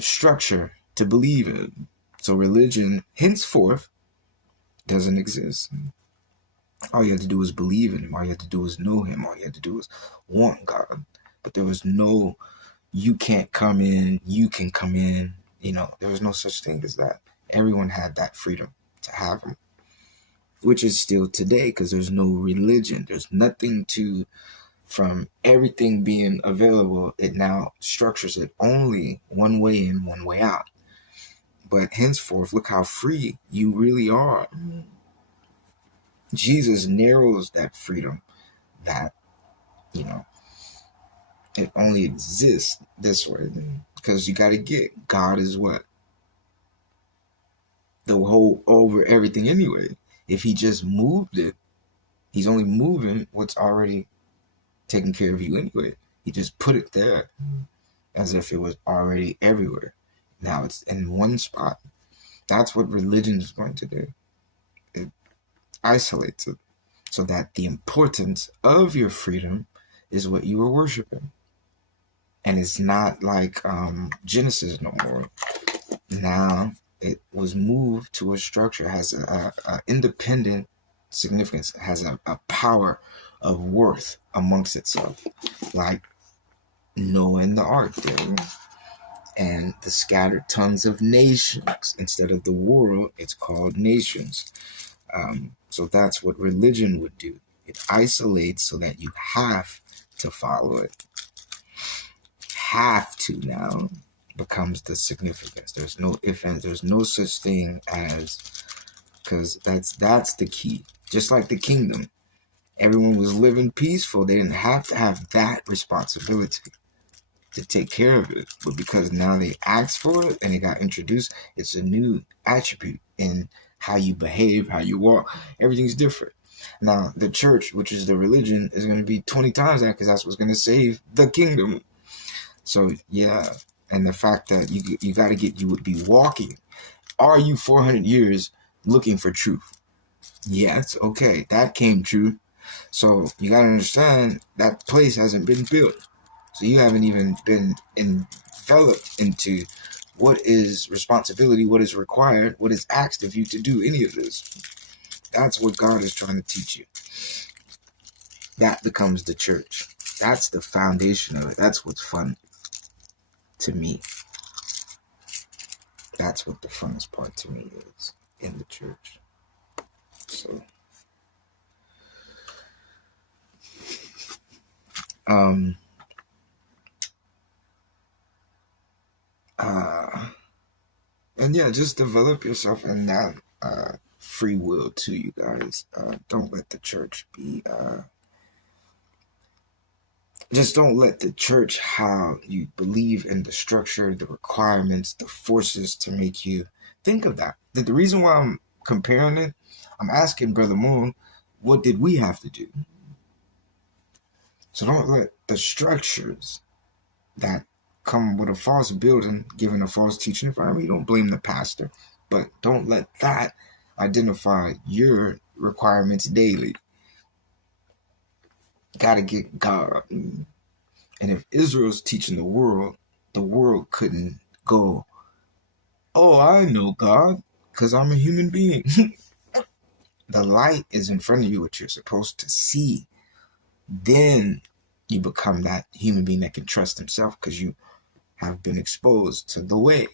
structure to believe in. So religion, henceforth, doesn't exist. All you had to do was believe in him. All you had to do was know him. All you had to do was want God. But there was no, you can't come in, you can come in. There was no such thing as that. Everyone had that freedom to have him, which is still today because there's no religion. There's nothing from everything being available, it now structures it only one way in, one way out. But henceforth, look how free you really are. Jesus narrows that freedom that, it only exists this way. Because you got to get God is what? The whole over everything anyway. If he just moved it, he's only moving what's already taking care of you anyway. He just put it there as if it was already everywhere. Now it's in one spot. That's what religion is going to do. It isolates it so that the importance of your freedom is what you are worshiping. And it's not like Genesis no more. Now it was moved to a structure, has a independent significance, has a power of worth amongst itself, like Noah and the ark did, and the scattered tongues of nations. Instead of the world, it's called nations. So that's what religion would do. It isolates so that you have to follow it. Have to now becomes the significance. There's no if and there's no such thing as, because that's the key. Just like the kingdom, everyone was living peaceful. They didn't have to have that responsibility to take care of it. But because now they asked for it and it got introduced, it's a new attribute in how you behave, how you walk. Everything's different. Now, the church, which is the religion, is going to be 20 times that because that's what's going to save the kingdom. So, yeah. And the fact that you would be walking. Are you 400 years looking for truth? Yes, okay. That came true. So you got to understand that place hasn't been built. So you haven't even been enveloped into what is responsibility, what is required, what is asked of you to do any of this. That's what God is trying to teach you. That becomes the church. That's the foundation of it. That's what's fun to me. That's what the funnest part to me is in the church. So, and yeah, just develop yourself in that free will too, you guys. Don't let the church be just don't let the church, how you believe in the structure, the requirements, the forces to make you think of that. The reason why I'm comparing it, I'm asking Brother Moon, what did we have to do? So don't let the structures that come with a false building, given a false teaching environment, you don't blame the pastor, but don't let that identify your requirements daily. Got to get God. And if Israel's teaching the world couldn't go, oh, I know God because I'm a human being. The light is in front of you, what you're supposed to see. Then you become that human being that can trust himself because you have been exposed to the way.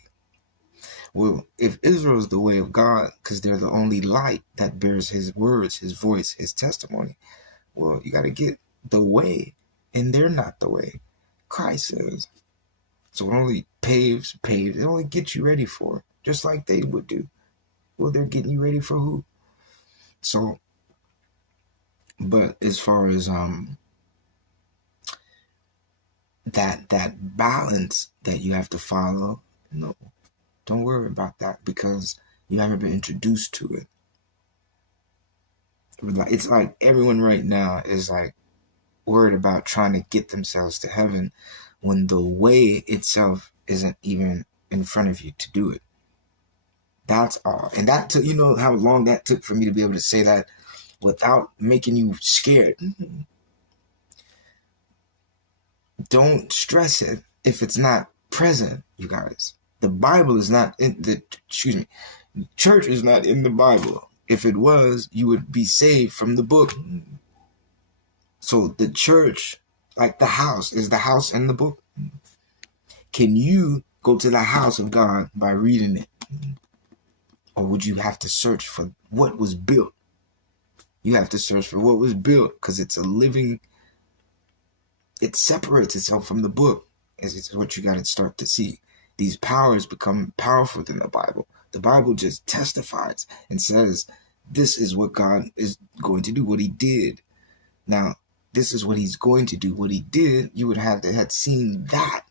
Well, if Israel is the way of God because they're the only light that bears his words, his voice, his testimony, well, you got to get the way, and they're not the way. Christ is. So it only paves, it only gets you ready for it, just like they would do. Well, they're getting you ready for who? So, but as far as that balance that you have to follow, no, don't worry about that because you haven't been introduced to it. It's like everyone right now is like worried about trying to get themselves to heaven when the way itself isn't even in front of you to do it. That's all. And that took, you know how long that took for me to be able to say that without making you scared. Don't stress it if it's not present, you guys. The Bible is not in the, church is not in the Bible. If it was, you would be saved from the book. So the church, like the house, is the house in the book. Can you go to the house of God by reading it? Or would you have to search for what was built? You have to search for what was built because it's a living, it separates itself from the book. Is what you got to start to see. These powers become powerful than the Bible. The Bible just testifies and says, this is what God is going to do, what he did. Now, this is what he's going to do. What he did, you would have to have seen that.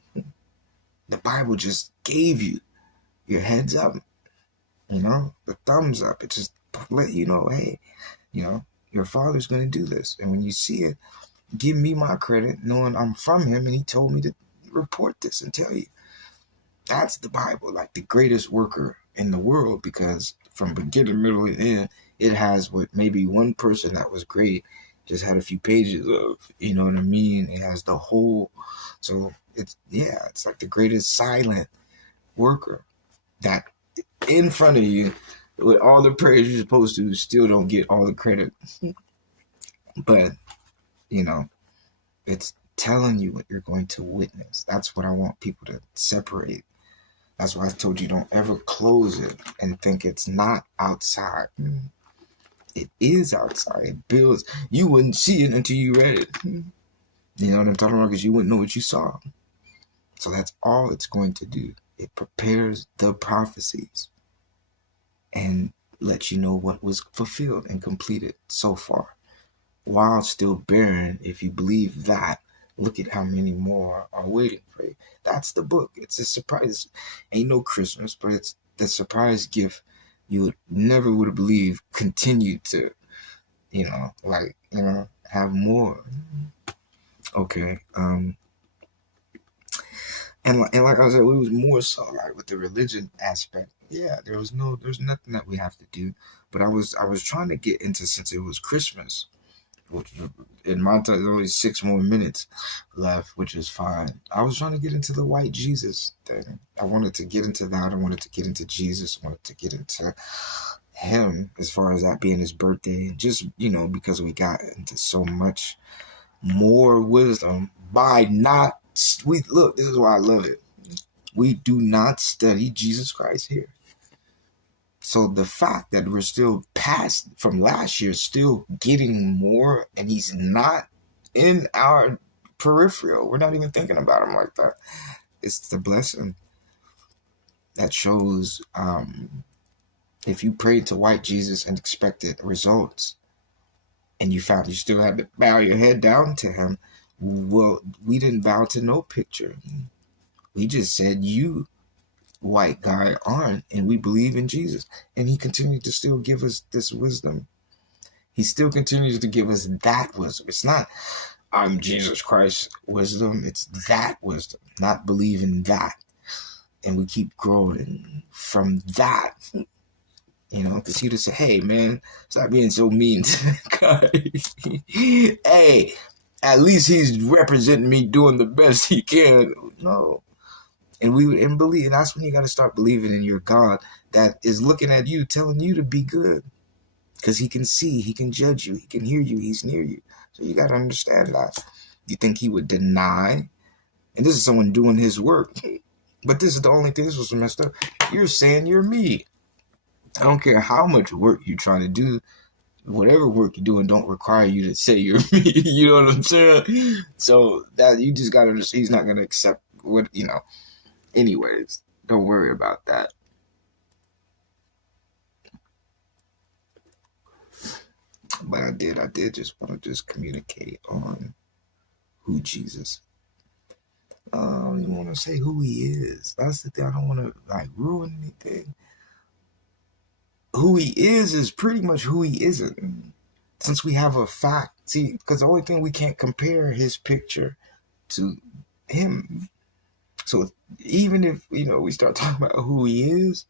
The Bible just gave you your heads up, you know, the thumbs up. It just let you know, hey, you know, your father's going to do this. And when you see it, give me my credit, knowing I'm from him and he told me to report this and tell you. That's the Bible, like the greatest worker in the world, because from beginning, middle, and end, it has what maybe one person that was great just had a few pages of, you know what I mean? It has the whole, so it's like the greatest silent worker that in front of you, with all the praise you're supposed to, still don't get all the credit. But, you know, it's telling you what you're going to witness. That's what I want people to separate. That's why I told you don't ever close it and think it's not outside. It is outside. It builds. You wouldn't see it until you read it. You know what I'm talking about? Because you wouldn't know what you saw. So that's all it's going to do. It prepares the prophecies and lets you know what was fulfilled and completed so far. While still barren, if you believe that, look at how many more are waiting for you. That's the book. It's a surprise. Ain't no Christmas, but it's the surprise gift you would never would have believed continued to, you know, like, you know, have more. Okay. And like I said, it was more so like with the religion aspect. Yeah, there's nothing that we have to do. But I was trying to get into, since it was Christmas, which in my time, there's only 6 more minutes left, which is fine. I was trying to get into the white Jesus thing. I wanted to get into that. I wanted to get into Jesus. I wanted to get into him as far as that being his birthday. Just, you know, because we got into so much more wisdom by not, look, this is why I love it. We do not study Jesus Christ here. So the fact that we're still past from last year, still getting more, and he's not in our peripheral. We're not even thinking about him like that. It's the blessing that shows if you prayed to white Jesus and expected results, and you found you still had to bow your head down to him, well, we didn't bow to no picture. We just said you, white guy, aren't, and we believe in Jesus. And he continued to still give us this wisdom. He still continues to give us that wisdom. It's not I'm Jesus Christ wisdom. It's that wisdom, not believing that. And we keep growing from that. You know, because he would say, hey, man, stop being so mean to the guy. Hey, at least he's representing me doing the best he can. No. And we would believe, and that's when you got to start believing in your God that is looking at you, telling you to be good. Because he can see, he can judge you, he can hear you, he's near you. So you got to understand that. You think he would deny? And this is someone doing his work. But this is the only thing, this was messed up. You're saying you're me. I don't care how much work you're trying to do. Whatever work you're doing don't require you to say you're me. You know what I'm saying? So that you just got to understand, he's not going to accept what, you know. Anyways, don't worry about that. But I did just want to just communicate on who Jesus. I don't even want to say who he is. That's the thing. I don't want to like ruin anything. Who he is pretty much who he isn't. Since we have a fact, see, because the only thing we can't compare his picture to him. So even if we start talking about who he is,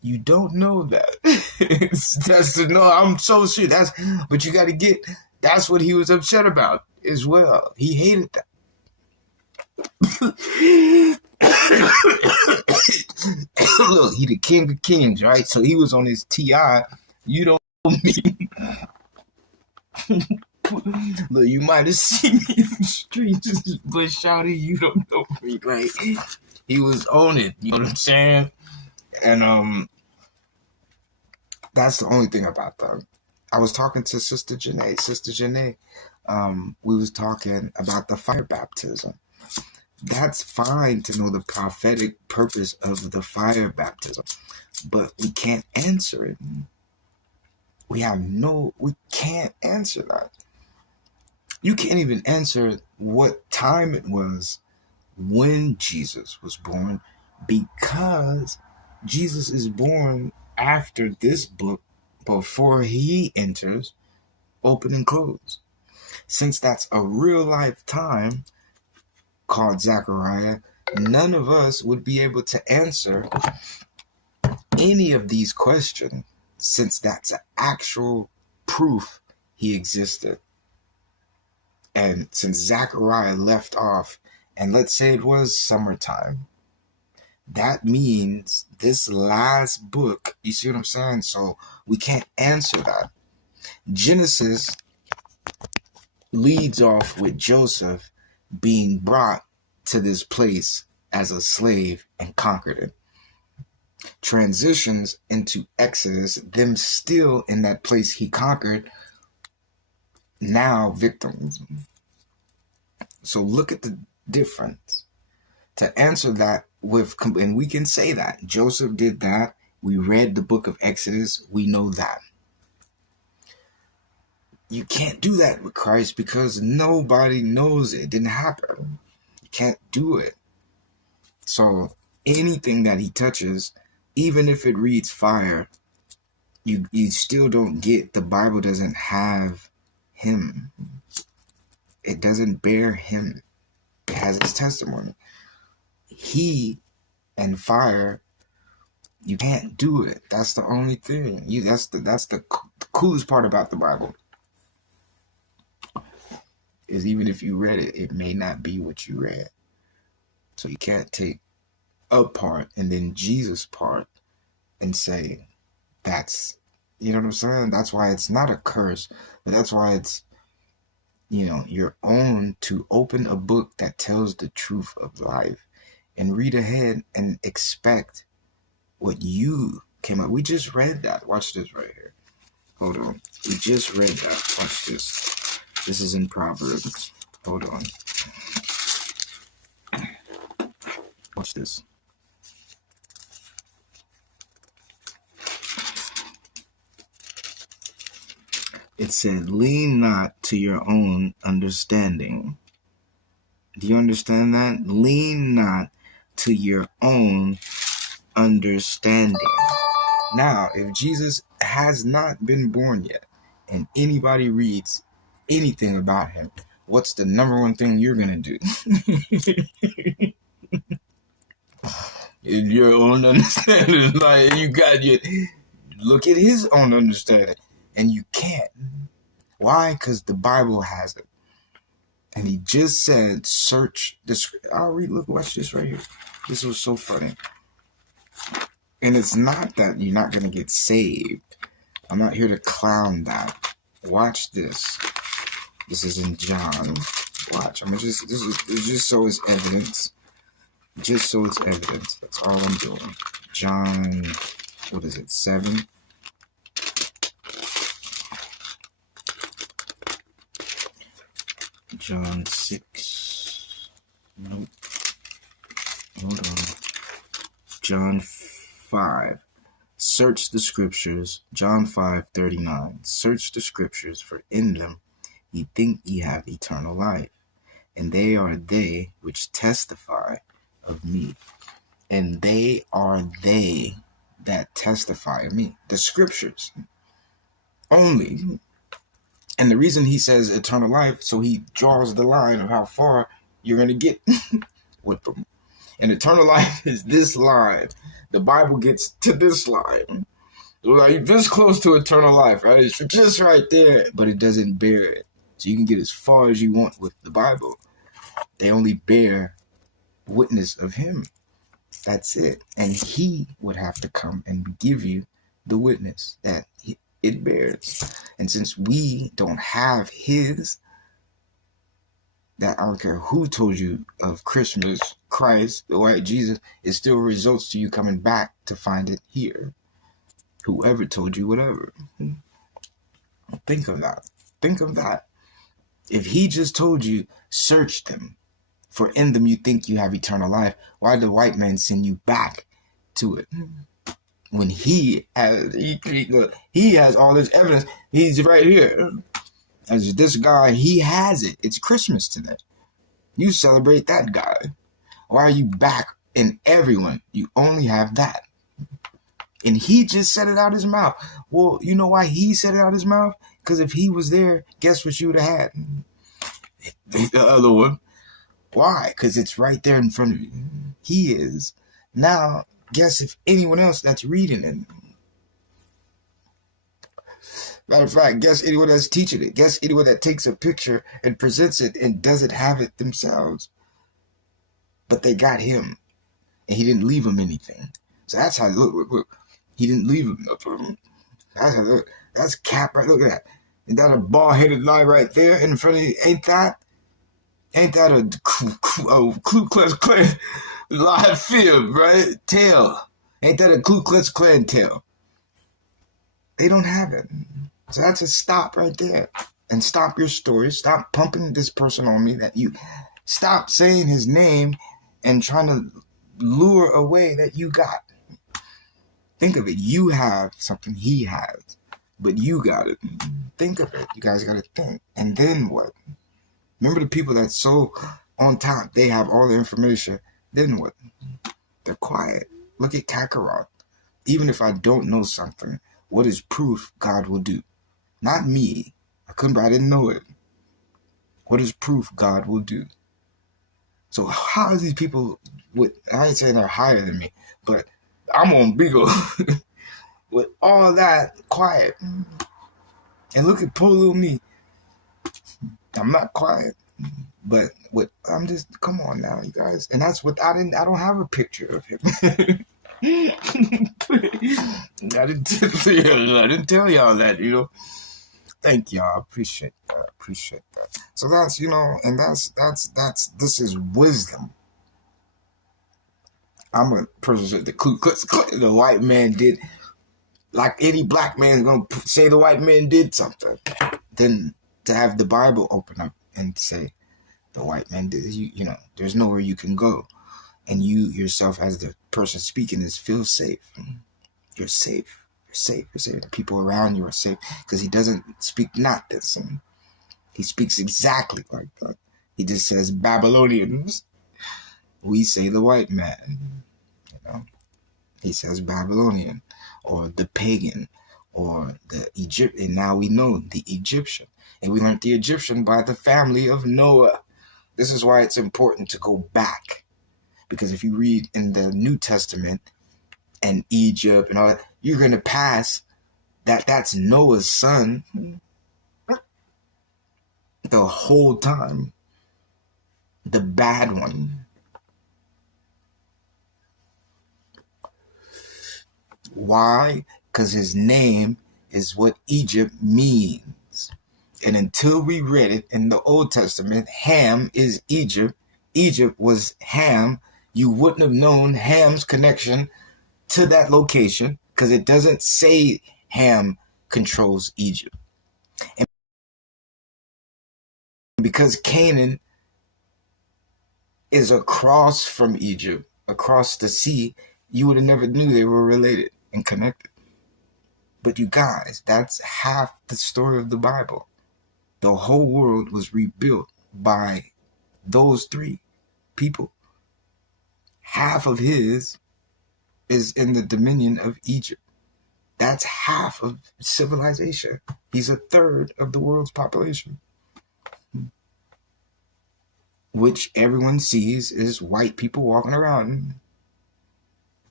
you don't know that. I'm so serious. But you got to get. That's what he was upset about as well. He hated that. Look, he the king of kings, right? So he was on his TI. You don't know me. Look, you might have seen me in the streets, but shouty, you don't know me, right? He was on it, you know what I'm saying? And that's the only thing about that. I was talking to Sister Janae. We was talking about the fire baptism. That's fine to know the prophetic purpose of the fire baptism, but we can't answer it. We can't answer that. You can't even answer what time it was when Jesus was born, because Jesus is born after this book, before he enters open and close. Since that's a real life time called Zechariah, none of us would be able to answer any of these questions, since that's an actual proof he existed. And since Zechariah left off, and let's say it was summertime, that means this last book, you see what I'm saying? So we can't answer that. Genesis leads off with Joseph being brought to this place as a slave and conquered it. Transitions into Exodus, them still in that place he conquered, now victims. So look at the difference. To answer that and we can say that Joseph did that. We read the book of Exodus. We know that. You can't do that with Christ because nobody knows it didn't happen. You can't do it. So anything that he touches, even if it reads fire, you still don't get. The Bible doesn't have him. It doesn't bear him. It has his testimony. He and fire, you can't do it. That's the only thing. That's the coolest part about the Bible. Is even if you read it, it may not be what you read. So you can't take a part and then Jesus' part and say that's, you know what I'm saying? That's why it's not a curse, but that's why it's, your own to open a book that tells the truth of life and read ahead and expect what you came up. We just read that. Watch this right here. Hold on. We just read that. Watch this. This is in Proverbs. Hold on. Watch this. It said, lean not to your own understanding. Do you understand that? Lean not to your own understanding. Now, if Jesus has not been born yet, and anybody reads anything about him, what's the number one thing you're going to do? In your own understanding, like look at his own understanding, and you can't. Why? Because the Bible has it. And he just said, search this. Watch this right here. This was so funny. And it's not that you're not going to get saved. I'm not here to clown that. Watch this. This is in John. Watch. It's just so it's evidence. Just so it's evidence. That's all I'm doing. John, what is it, 7? John 6. Nope. Hold on. John 5. Search the scriptures, John 5:39. Search the scriptures, for in them ye think ye have eternal life, and they are they which testify of me. And they are they that testify of me. The scriptures only. And the reason he says eternal life, so he draws the line of how far you're going to get with them. And eternal life is this line. The Bible gets to this line. So like this close to eternal life, right? It's just right there, but it doesn't bear it. So you can get as far as you want with the Bible. They only bear witness of him. That's it. And he would have to come and give you the witness that it bears. And since we don't have his, that I don't care who told you of Christmas, Christ, the white Jesus, it still results to you coming back to find it here. Whoever told you whatever. Think of that. Think of that. If he just told you, search them, for in them you think you have eternal life, why did the white man send you back to it? When he has all this evidence, he's right here. As this guy, he has it. It's Christmas today. You celebrate that guy. Why are you back in everyone? You only have that. And he just said it out his mouth. Well, you know why he said it out his mouth? Because if he was there, guess what you would have had? The other one. Why? Because it's right there in front of you. He is. Now, guess if anyone else that's reading it. Matter of fact, guess anyone that's teaching it. Guess anyone that takes a picture and presents it and doesn't have it themselves. But they got him. And he didn't leave them anything. So that's how, look. He didn't leave them nothing. That's how, look. That's cap right. Look at that. Ain't that a bald-headed lie right there in front of you? Ain't that a Ku Klux Klan live fib, right? Tail. Ain't that a Ku Klux Klan tail? They don't have it. So that's a stop right there. And stop your story. Stop pumping this person on me that you... Stop saying his name and trying to lure away that you got. Think of it. You have something he has. But you got it. Think of it. You guys got to think. And then what? Remember the people that's so on top, they have all the information. Then what? They're quiet. Look at Kakarot. Even if I don't know something, what is proof God will do? Not me. I didn't know it. What is proof God will do? So how are these people I ain't saying they're higher than me, but I'm on Beagle with all that quiet. And look at poor little me. I'm not quiet, but I'm just, come on now, you guys. And that's what I don't have a picture of him. I didn't tell y'all that, you know. Thank y'all. Appreciate that. So that's, you know, and this is wisdom. I'm a person that the white man did, like any black man is going to say the white man did something. Then to have the Bible open up and say the white man did, you know, there's nowhere you can go. And you yourself as the person speaking feel safe. You're safe. You're safe. You're safe. The people around you are safe because he doesn't speak not this. He speaks exactly like that. He just says Babylonians. We say the white man. You know, he says Babylonian or the pagan or the Egyptian. And now we know the Egyptian. And we learned the Egyptian by the family of Noah. This is why it's important to go back. Because if you read in the New Testament and Egypt and all that, you're going to pass that's Noah's son the whole time. The bad one. Why? Because his name is what Egypt means. And until we read it in the Old Testament, Ham is Egypt. Egypt was Ham. You wouldn't have known Ham's connection to that location because it doesn't say Ham controls Egypt. And because Canaan is across from Egypt, across the sea, you would have never knew they were related and connected. But you guys, that's half the story of the Bible. The whole world was rebuilt by those three people. Half of his is in the dominion of Egypt. That's half of civilization. He's a third of the world's population, which everyone sees is white people walking around.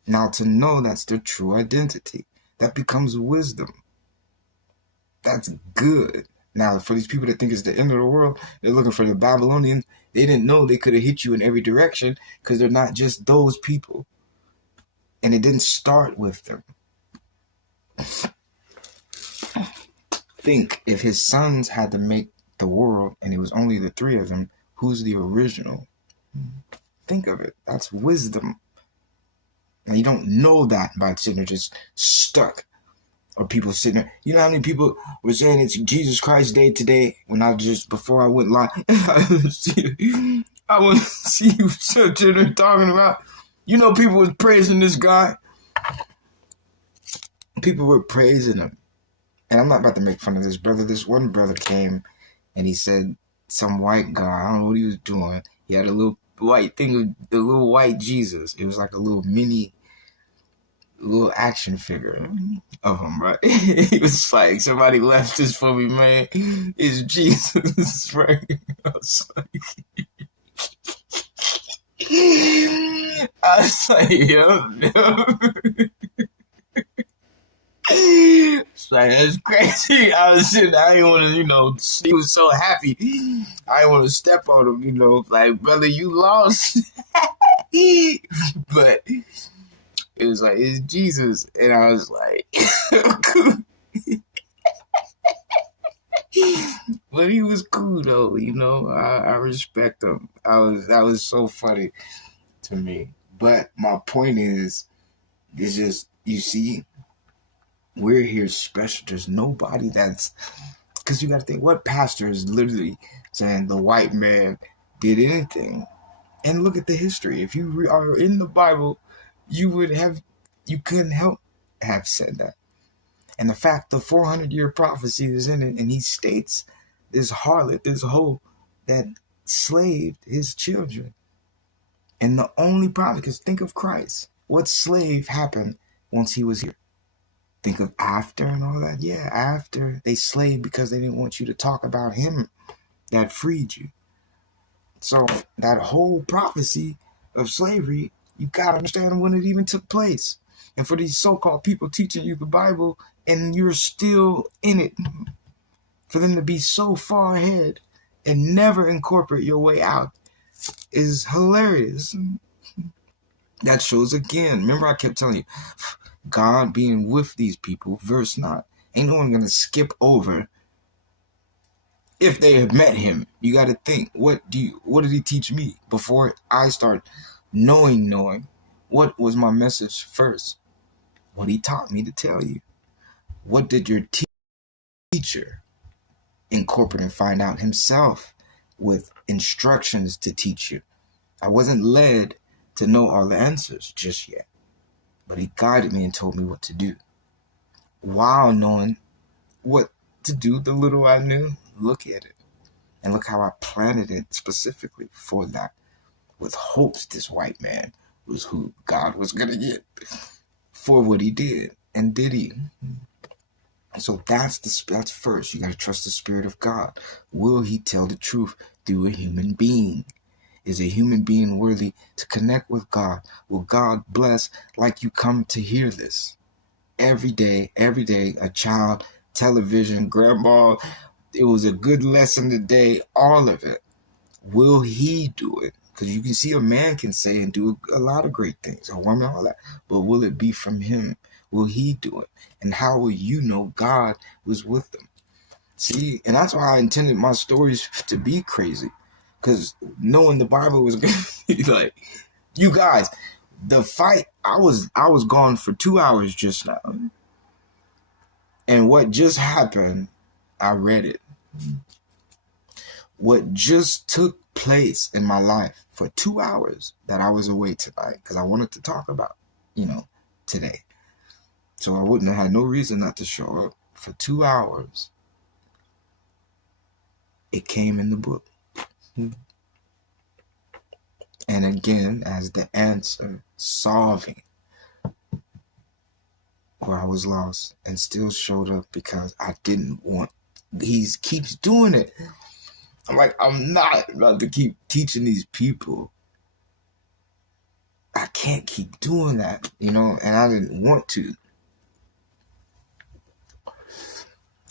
Now, to know that's their true identity, that becomes wisdom. That's good. Now, for these people that think it's the end of the world, they're looking for the Babylonians. They didn't know they could have hit you in every direction because they're not just those people. And it didn't start with them. Think, if his sons had to make the world and it was only the three of them, who's the original? Think of it. That's wisdom. And you don't know that by sitting there just stuck. Or people sitting there. You know how many people were saying it's Jesus Christ Day today? When I just, before I went live, I want to see you sitting there talking about. You know, people was praising this guy. People were praising him. And I'm not about to make fun of this brother. This one brother came and he said some white guy, I don't know what he was doing. He had a little white thing, the little white Jesus. It was like a little mini, little action figure of him, right? He was like, somebody left this for me, man. It's Jesus, right? I was like, yo. It's like, that's crazy. I didn't want to, he was so happy. I didn't want to step on him, like, brother, you lost. But it was like, it's Jesus. And I was like, but he was cool though, I respect him. That was so funny to me. But my point is just, you see, we're here special. There's nobody because you got to think, what pastor is literally saying the white man did anything? And look at the history. If you are in the Bible, you couldn't help have said that. And the fact the 400-year prophecy is in it, and he states this harlot, this hoe that slaved his children. And the only prophet, because think of Christ. What slave happened once he was here? Think of after and all that. Yeah, after they slaved because they didn't want you to talk about him that freed you. So that whole prophecy of slavery, you got to understand when it even took place. And for these so-called people teaching you the Bible and you're still in it, for them to be so far ahead and never incorporate your way out is hilarious. That shows again. Remember, I kept telling you, God being with these people, verse 9. Ain't no one going to skip over if they have met him. You got to think, what did he teach me before I start knowing? What was my message first? What he taught me to tell you. What did your teacher incorporate and find out himself with instructions to teach you? I wasn't led to know all the answers just yet. But he guided me and told me what to do. While knowing what to do, the little I knew, look at it. And look how I planted it specifically for that. With hopes this white man was who God was going to get for what he did. And did he? So that's first. You got to trust the Spirit of God. Will he tell the truth through a human being? Is a human being worthy to connect with God? Will God bless like you come to hear this? Every day, a child, television, grandma, it was a good lesson today, all of it. Will he do it? Because you can see a man can say and do a lot of great things, a woman, all that. But will it be from him? Will he do it? And how will you know God was with them? See, and that's why I intended my stories to be crazy. Because knowing the Bible was going to be like, you guys, the fight, I was gone for 2 hours just now. And what just happened, I read it. What just took place in my life for 2 hours that I was away tonight, because I wanted to talk about, today. So I wouldn't have had no reason not to show up. For 2 hours, it came in the book. And again, as the answer, solving where I was lost, and still showed up because I didn't want. He keeps doing it. I'm like, I'm not about to keep teaching these people. I can't keep doing that, and I didn't want to.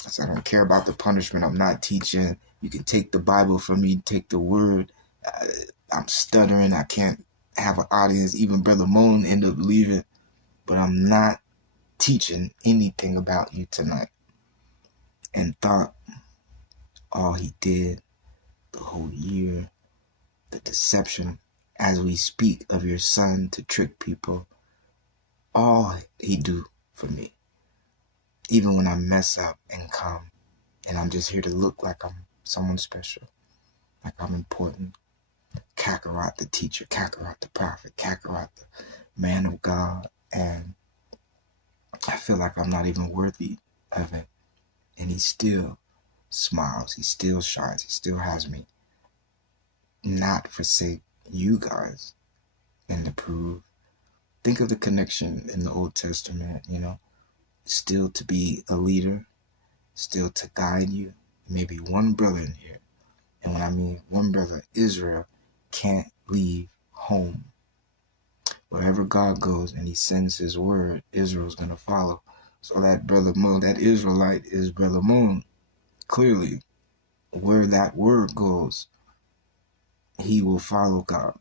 So I don't care about the punishment. I'm not teaching. You can take the Bible from me, take the word. I'm stuttering. I can't have an audience. Even Brother Moon ended up leaving. But I'm not teaching anything about you tonight. And thought all he did the whole year, the deception, as we speak of your son to trick people, all he do for me. Even when I mess up and come, and I'm just here to look like I'm someone special, like I'm important. Kakarot the teacher, Kakarot the prophet, Kakarot the man of God, and I feel like I'm not even worthy of it. And he still smiles, he still shines, he still has me not forsake you guys and to prove. Think of the connection in the Old Testament, still to be a leader, still to guide you. Maybe one brother in here. And when I mean one brother, Israel can't leave home. Wherever God goes and he sends his word, Israel's going to follow. So that Brother Moon, that Israelite is Brother Moon. Clearly, where that word goes, he will follow God.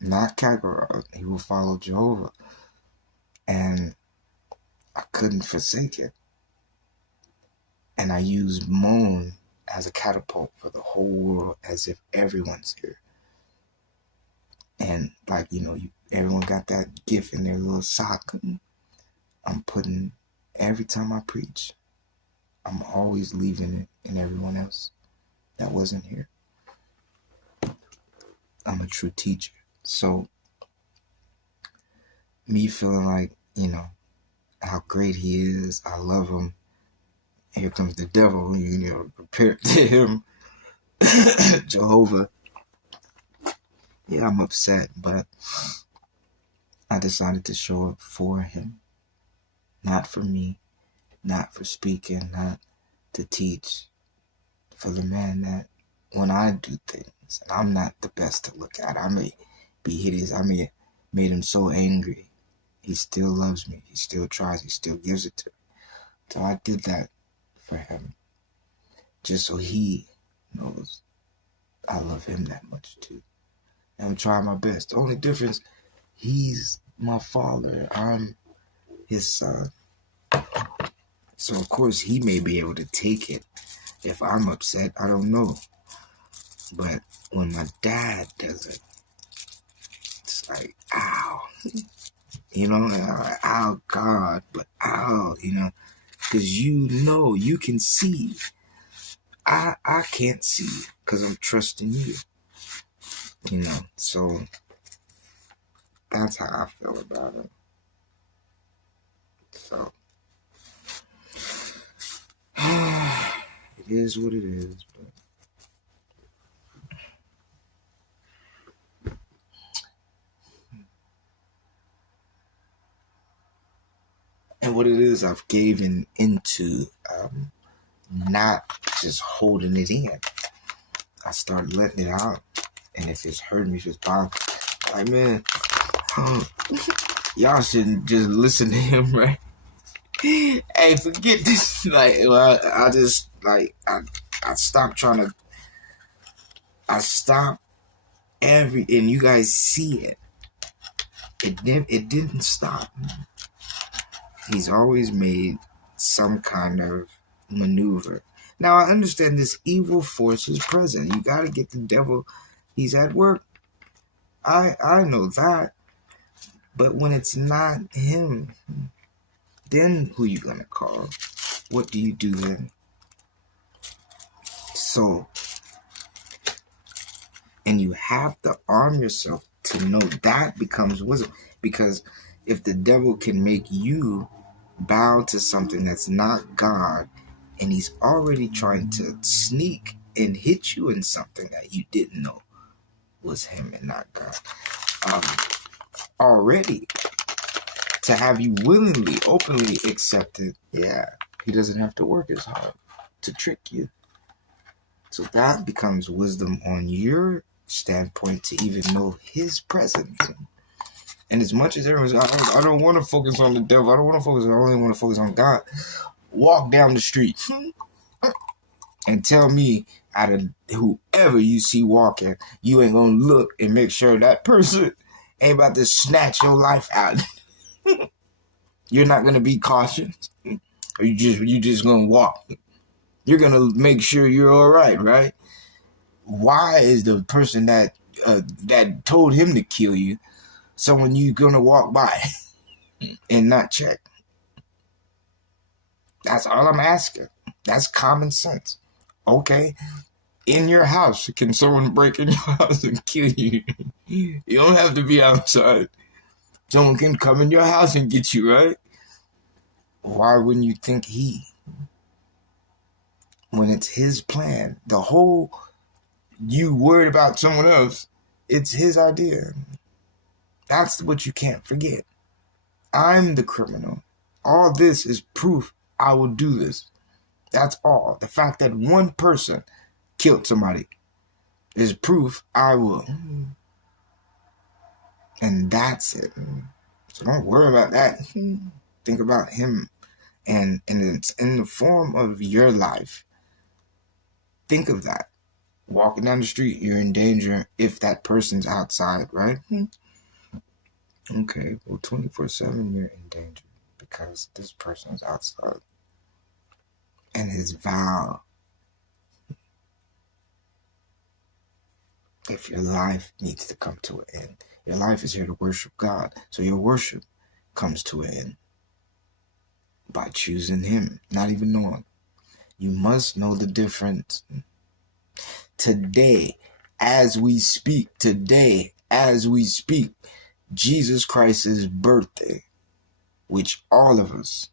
Not Kakarot. He will follow Jehovah. And I couldn't forsake it. And I used Moon as a catapult for the whole world, as if everyone's here. And everyone got that gift in their little sock. I'm putting, every time I preach, I'm always leaving it in everyone else that wasn't here. I'm a true teacher. So, me feeling like, how great he is, I love him. Here comes the devil, prepare to him. Jehovah. Yeah, I'm upset, but I decided to show up for him. Not for me, not for speaking, not to teach. For the man that when I do things, and I'm not the best to look at, I may be hideous, I may made him so angry, he still loves me, he still tries, he still gives it to me. So I did that for him, just so he knows I love him that much too. And I'm trying my best. The only difference, he's my father, I'm his son. So of course he may be able to take it. If I'm upset, I don't know. But when my dad does it, it's like, ow. Ow, God, but ow, because you can see. I can't see because I'm trusting you. So that's how I feel about it. So it is what it is. And what it is, I've given into not just holding it in. I started letting it out. And if it's hurting me, if it's bothering me, like, man, y'all shouldn't just listen to him, right? Hey, forget this. I just, I stopped trying to, and you guys see it. It didn't stop. He's always made some kind of maneuver. Now, I understand this evil force is present. You got to get the devil. He's at work. I know that. But when it's not him, then who you going to call? What do you do then? So, and you have to arm yourself to know that becomes wisdom. Because if the devil can make you bow to something that's not God, and he's already trying to sneak and hit you in something that you didn't know was him and not God. Already, to have you willingly, openly accepted, he doesn't have to work as hard to trick you. So that becomes wisdom on your standpoint to even know his presence. And as much as everyone's, I don't want to focus on the devil. I don't want to focus. I only want to focus on God. Walk down the street and tell me, out of whoever you see walking, you ain't gonna look and make sure that person ain't about to snatch your life out. You're not gonna be cautious. Or you just gonna walk. You're gonna make sure you're all right? Why is the person that told him to kill you someone you're gonna walk by and not check? That's all I'm asking. That's common sense. Okay, in your house, can someone break in your house and kill you? You don't have to be outside. Someone can come in your house and get you, right? Why wouldn't you think when it's his plan, the whole you worried about someone else, it's his idea. That's what you can't forget. I'm the criminal. All this is proof I will do this. That's all. The fact that one person killed somebody is proof I will. And that's it. So don't worry about that. Think about him. And it's in the form of your life. Think of that. Walking down the street, you're in danger if that person's outside, right? Okay, well, 24/7, you're in danger because this person's outside. And his vow, if your life needs to come to an end, your life is here to worship God. So your worship comes to an end by choosing him, not even knowing. You must know the difference. Today, as we speak, Jesus Christ's birthday, which all of us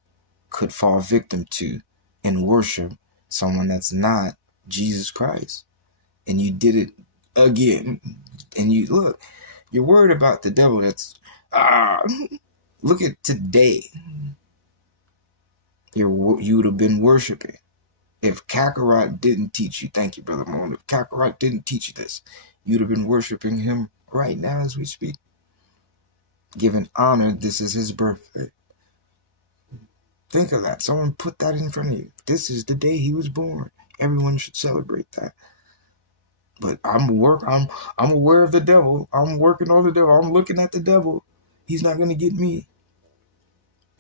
could fall victim to and worship someone that's not Jesus Christ. And you did it again. And you're worried about the devil look at today. You would have been worshiping. If Kakarot didn't teach you, thank you, Brother Moon. If Kakarot didn't teach you this, you'd have been worshiping him right now as we speak. Giving honor, this is his birthday. Think of that. Someone put that in front of you. This is the day he was born. Everyone should celebrate that. But I'm aware of the devil. I'm working on the devil. I'm looking at the devil. He's not going to get me.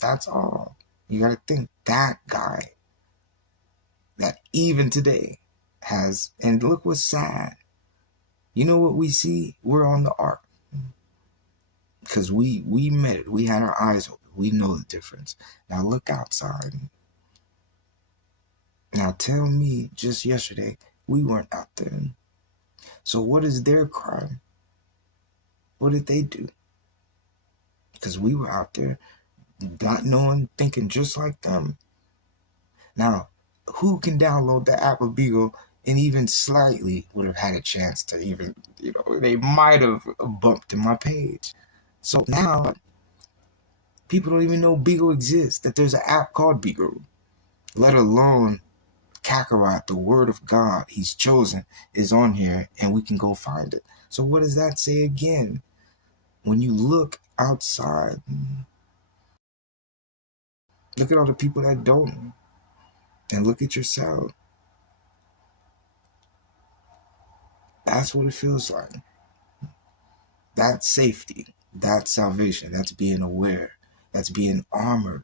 That's all. You got to think that guy that even today has, and look what's sad. You know what we see? We're on the ark. Because we met it. We had our eyes open. We know the difference. Now look outside. Now tell me, just yesterday, we weren't out there. So what is their crime? What did they do? Because we were out there, not knowing, thinking just like them. Now, who can download the app of Beagle and even slightly would have had a chance to even, they might have bumped in my page. So now, people don't even know Beagle exists, that there's an app called Beagle, let alone Kakarot, the word of God he's chosen, is on here, and we can go find it. So what does that say again? When you look outside, look at all the people that don't, and look at yourself. That's what it feels like. That's safety. That's salvation. That's being aware. That's being armored.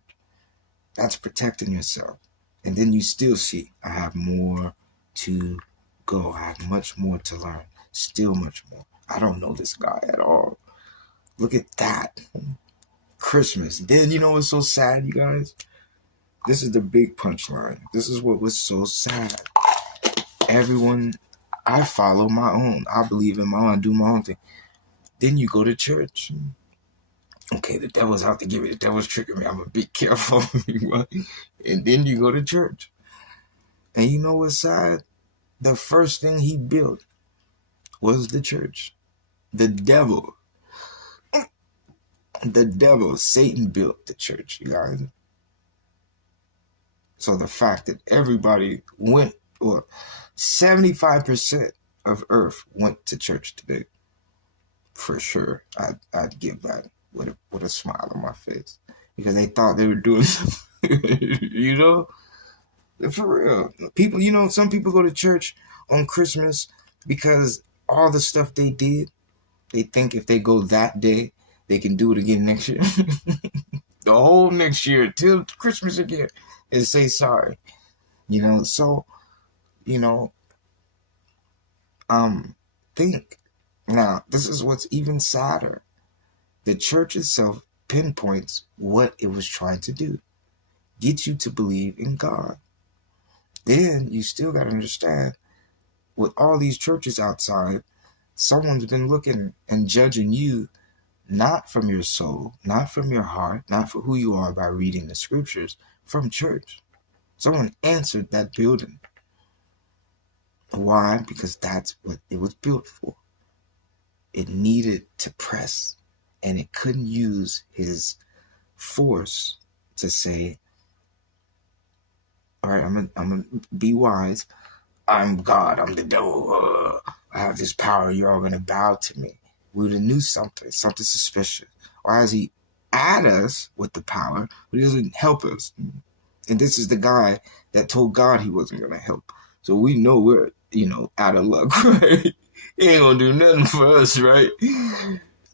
That's protecting yourself. And then you still see, I have more to go. I have much more to learn. Still much more. I don't know this guy at all. Look at that. Christmas. Then you know what's so sad, you guys? This is the big punchline. This is what was so sad. Everyone, I follow my own. I believe in my own. I do my own thing. Then you go to church. Okay, the devil's out to get me. The devil's tricking me. I'm going to be careful. And then you go to church. And you know what's sad? The first thing he built was the church. The devil, Satan built the church, you guys. So the fact that everybody went, or 75% of Earth went to church today, for sure, I'd give that with a smile on my face, because they thought they were doing something, you know, for real. People, you know, some people go to church on Christmas because all the stuff they did, they think if they go that day, they can do it again next year. The whole next year till Christmas again, and say sorry, you know. So, you know, think now. This is what's even sadder. The church itself pinpoints what it was trying to do: get you to believe in God. Then you still got to understand, with all these churches outside, someone's been looking and judging you, not from your soul, not from your heart, not for who you are by reading the scriptures, from church. Someone answered that building. Why? Because that's what it was built for. It needed to press, and it couldn't use his force to say, all right, I'm gonna be wise. I'm God. I'm the devil. I have this power. You're all going to bow to me. We would have knew something suspicious. Or has he add us with the power, but he doesn't help us? And this is the guy that told God he wasn't going to help. So we know we're, out of luck, right? He ain't going to do nothing for us, right?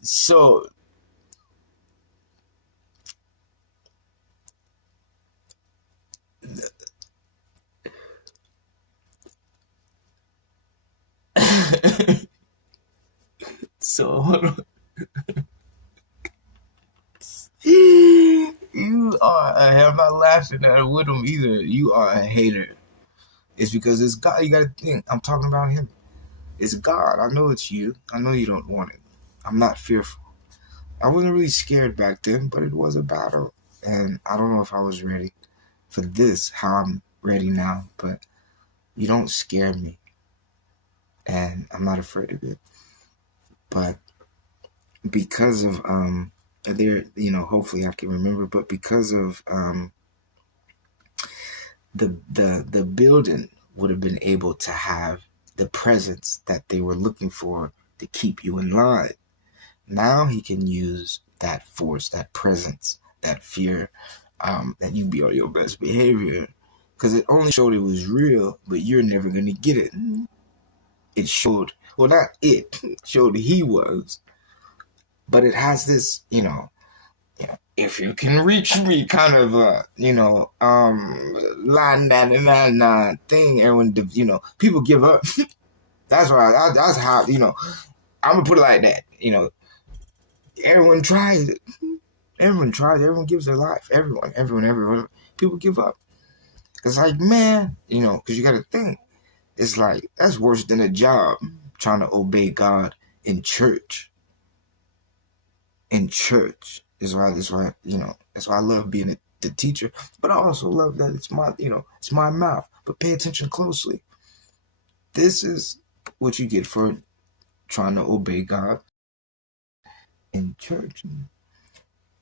So hold on. You are I'm not laughing at it with him either. You are a hater. It's because it's God. You gotta think. I'm talking about him. It's God. I know it's you. I know you don't want it. I'm not fearful. I wasn't really scared back then, but it was a battle. And I don't know if I was ready for this, how I'm ready now. But you don't scare me. And I'm not afraid of it. But because of hopefully I can remember, but because of the building would have been able to have the presence that they were looking for to keep you in line. Now he can use that force, that presence, that fear, that you be on your best behavior, because it only showed it was real, but you're never going to get it. It showed, well, not it, showed he was, but it has this, if you can reach me kind of line thing. Everyone, people give up. That's why. That's how. I'm gonna put it like that. Everyone tries it. Everyone tries. Everyone gives their life. Everyone. People give up. It's like, man, because you got to think. It's like that's worse than a job. Trying to obey God in church. In church. That's why I love being the teacher, but I also love that it's my mouth. But pay attention closely. This is what you get for trying to obey God in church.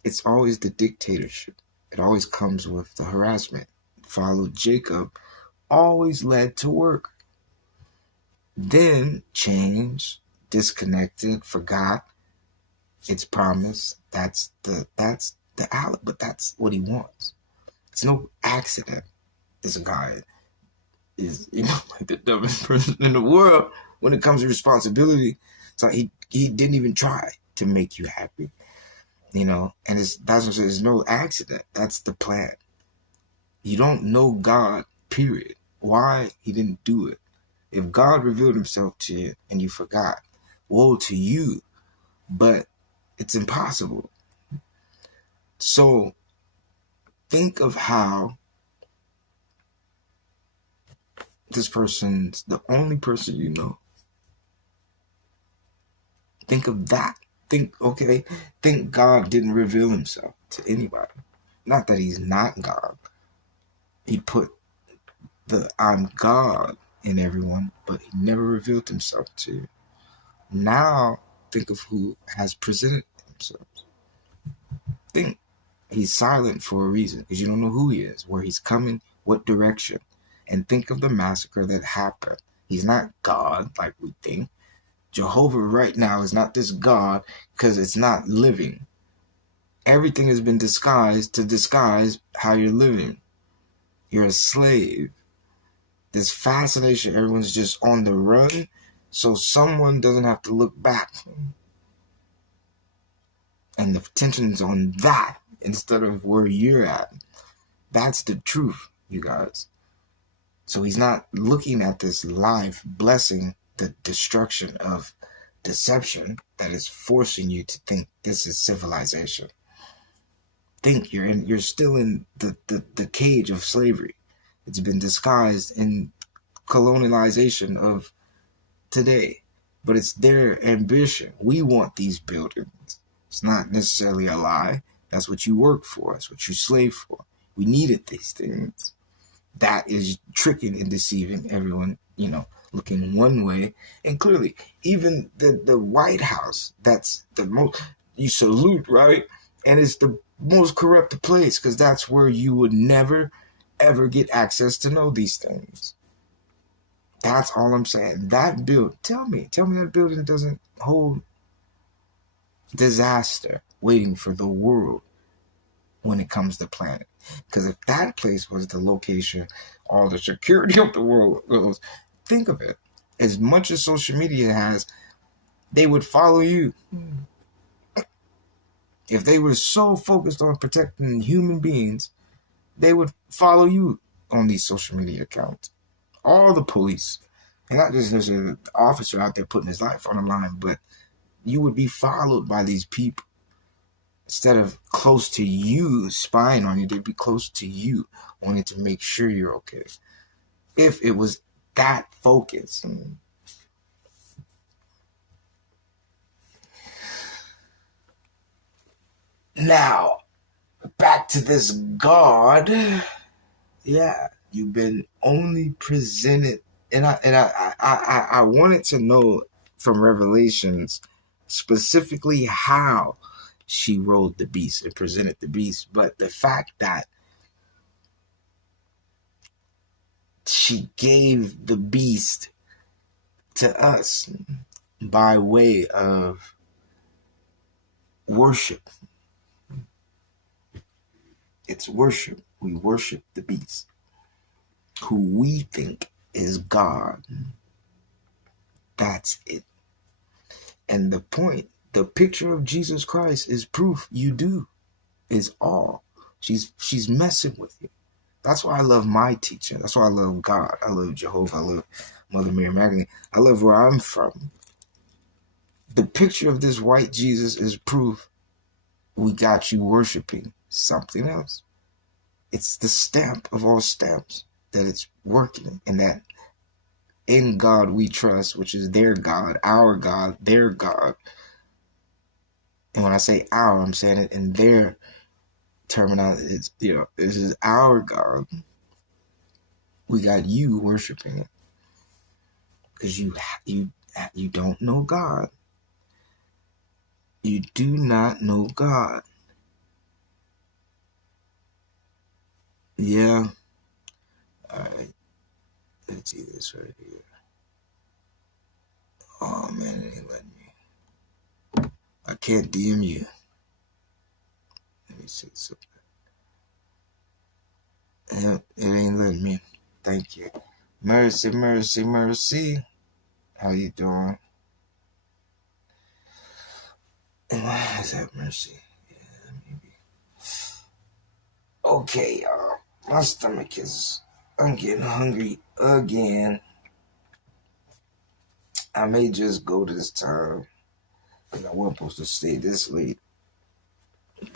It's always the dictatorship. It always comes with the harassment. Followed Jacob, always led to work. Then changed, disconnected, forgot its promise. That's the outlet, but that's what he wants. It's no accident. This guy is, like the dumbest person in the world when it comes to responsibility. So he didn't even try to make you happy, and that's what I'm saying. It's no accident. That's the plan. You don't know God, period. Why he didn't do it. If God revealed himself to you and you forgot, woe to you. But it's impossible. So think of how this person's the only person you know. Think of that. Think God didn't reveal himself to anybody. Not that he's not God. He put the I'm God in everyone, but he never revealed himself to you. Now, think of who has presented himself. Think he's silent for a reason, because you don't know who he is, where he's coming, what direction. And think of the massacre that happened. He's not God like we think. Jehovah right now is not this God because it's not living. Everything has been disguised to disguise how you're living. You're a slave. This fascination, everyone's just on the run, so someone doesn't have to look back. And the attention's on that instead of where you're at. That's the truth, you guys. So he's not looking at this life blessing the destruction of deception that is forcing you to think this is civilization. Think you're still in the cage of slavery. It's been disguised in colonialization of today, but it's their ambition. We want these buildings. It's not necessarily a lie. That's what you work for. That's what you slave for. We needed these things. That is tricking and deceiving everyone, looking one way. And clearly, even the White House, that's the most, you salute, right? And it's the most corrupt place because that's where you would never, ever get access to know these things. That's all I'm saying. That tell me that building doesn't hold disaster waiting for the world when it comes to planet. Because if that place was the location, all the security of the world goes, think of it. As much as social media has, they would follow you. If they were so focused on protecting human beings, they would follow you on these social media accounts. All the police, and not just necessarily the officer out there putting his life on the line, but you would be followed by these people. Instead of close to you, spying on you, they'd be close to you, wanting to make sure you're okay. If it was that focus. Now, back to this God. Yeah, you've been only presented, and I wanted to know from Revelations specifically how she rode the beast and presented the beast, but the fact that she gave the beast to us by way of worship. It's worship. We worship the beast, who we think is God. That's it. And the point, the picture of Jesus Christ is proof you do, is all. She's messing with you. That's why I love my teacher. That's why I love God. I love Jehovah. I love Mother Mary Magdalene. I love where I'm from. The picture of this white Jesus is proof we got you worshiping something else. It's the stamp of all stamps that it's working, and that in God we trust, which is their God, our God, their God. And when I say our, I'm saying it in their terminology. It's, this is our God. We got you worshiping it because you don't know God. You do not know God. Yeah. All right. Let's see this right here. Oh man, it ain't letting me. I can't DM you. Let me see something. It ain't letting me. Thank you. Mercy, mercy, mercy. How you doing? Is that mercy? Yeah, maybe. Okay, y'all. My stomach is... I'm getting hungry again. I may just go this time. Because I wasn't supposed to stay this late.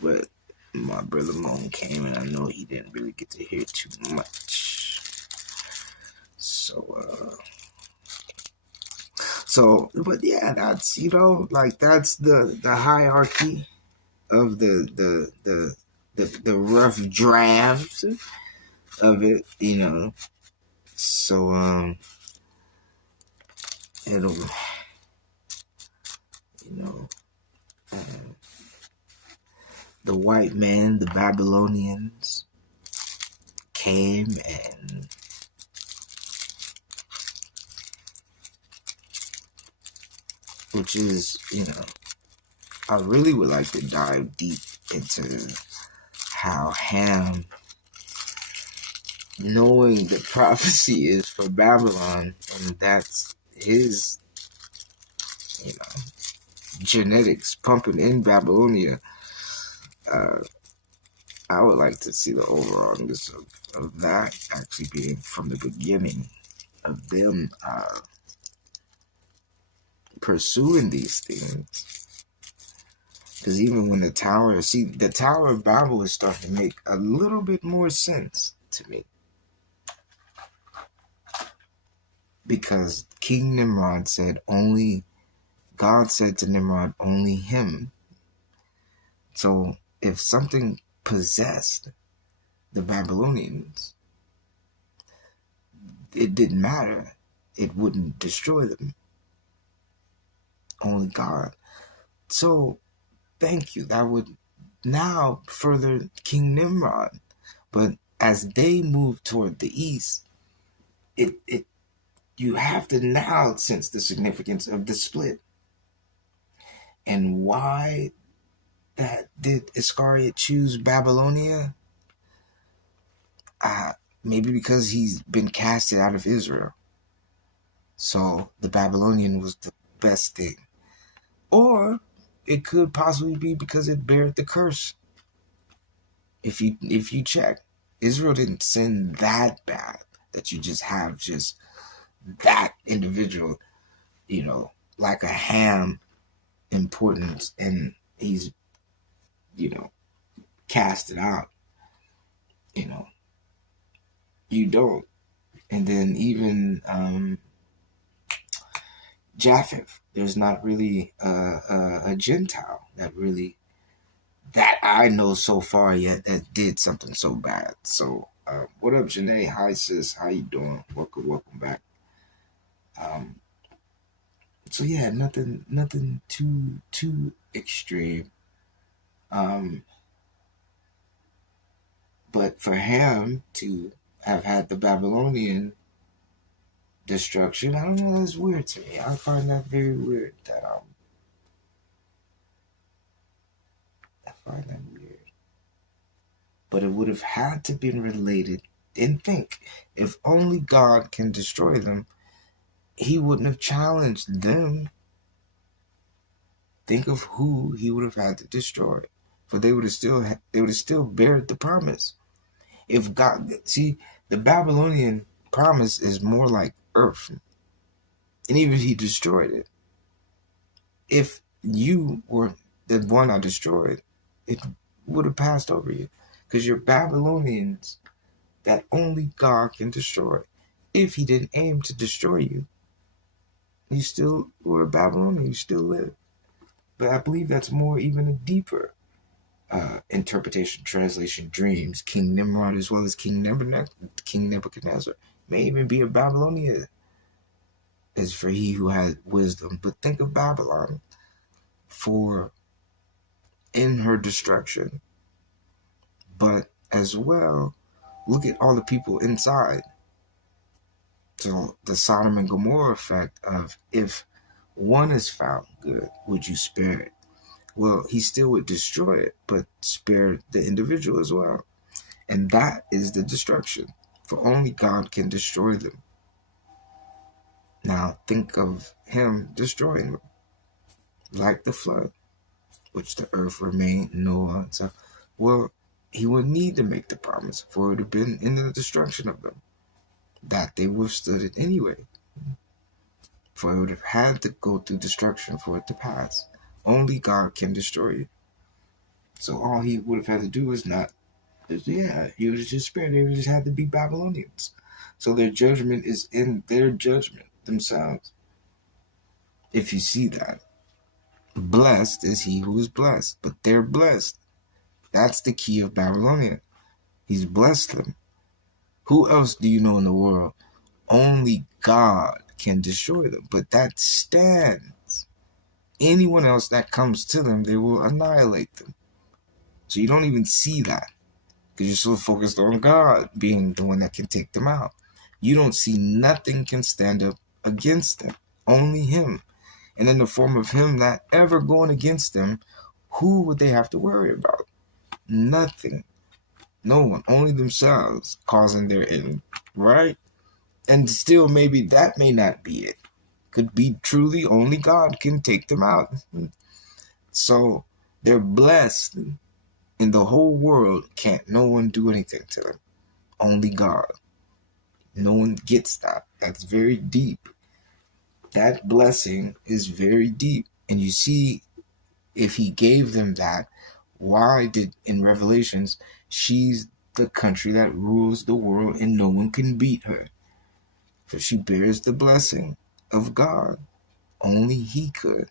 But my brother Moan came and I know he didn't really get to hear too much. So So, but yeah, that's, like, that's the hierarchy of the rough draft of it, So, it'll, you know, uh, the white men, the Babylonians, came, and which is, I really would like to dive deep into how Ham, knowing the prophecy is for Babylon, and that's his, you know, genetics pumping in Babylonia. I would like to see the overalness of that actually being from the beginning of them pursuing these things. Because even when the Tower of Babel is starting to make a little bit more sense to me. Because King Nimrod God said to Nimrod, only him. So if something possessed the Babylonians, it didn't matter. It wouldn't destroy them. Only God. So thank you. That would now further King Nimrod. But as they move toward the east, you have to now sense the significance of the split. And why did Iscariot choose Babylonia? Maybe because he's been casted out of Israel. So the Babylonian was the best thing. Or it could possibly be because it bared the curse. If you check, Israel didn't sin that bad that you just have just that individual, like a Ham importance, and he's, casted out. You don't. And then even Japheth, there's not really a Gentile that I know so far yet that did something so bad. So, what up, Janae? Hi, sis. How you doing? Welcome back. So yeah, nothing too extreme. But for him to have had the Babylonian destruction, I don't know, that's weird to me. I find that very weird. I find that weird. But it would have had to been related. And think, if only God can destroy them, he wouldn't have challenged them. Think of who he would have had to destroy, for they would have still bared the promise. If God, see, the Babylonian promise is more like earth, and even if he destroyed it, if you were the one I destroyed, it would have passed over you, because you're Babylonians that only God can destroy. If he didn't aim to destroy you, you still were a Babylonian, you still live. But I believe that's more even a deeper interpretation, translation, dreams. King Nimrod as well as King Nebuchadnezzar may even be a Babylonian, as for he who had wisdom. But think of Babylon for in her destruction, but as well, look at all the people inside. So the Sodom and Gomorrah effect of, if one is found good, would you spare it? Well, he still would destroy it, but spare the individual as well. And that is the destruction, for only God can destroy them. Now think of him destroying them, like the flood, which the earth remained Noah. So, well, he would need to make the promise, for it would have been in the destruction of them, that they withstood it anyway. For it would have had to go through destruction for it to pass. Only God can destroy it. So all he would have had to do is he would have just spared. They would just had to be Babylonians. So their judgment is in their judgment themselves. If you see that. Blessed is he who is blessed, but they're blessed. That's the key of Babylonia. He's blessed them. Who else do you know in the world? Only God can destroy them, but that stands. Anyone else that comes to them, they will annihilate them. So you don't even see that because you're so focused on God being the one that can take them out. You don't see nothing can stand up against them, only him. And in the form of him not ever going against them, who would they have to worry about? Nothing. No one. Only themselves causing their end. Right? And still maybe that may not be it. Could be truly only God can take them out. So they're blessed. In the whole world, can't no one do anything to them. Only God. No one gets that. That's very deep. That blessing is very deep. And you see, if he gave them that, why did, in Revelations, she's the country that rules the world and no one can beat her? For she bears the blessing of God. Only he could.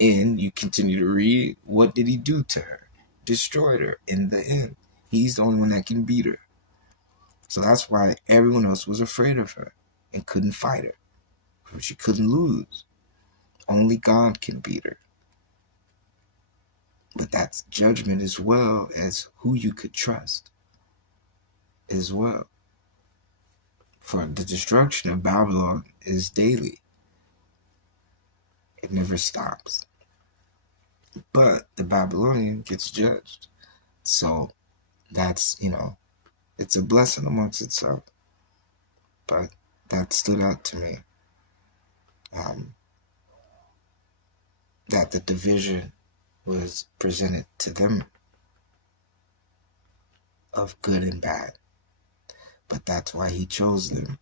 And you continue to read, what did he do to her? Destroyed her in the end. He's the only one that can beat her. So that's why everyone else was afraid of her and couldn't fight her. She couldn't lose. Only God can beat her. But that's judgment as well as who you could trust as well. For the destruction of Babylon is daily. It never stops. But the Babylonian gets judged. So that's, it's a blessing amongst itself. But that stood out to me. That the division was presented to them of good and bad. But that's why he chose them.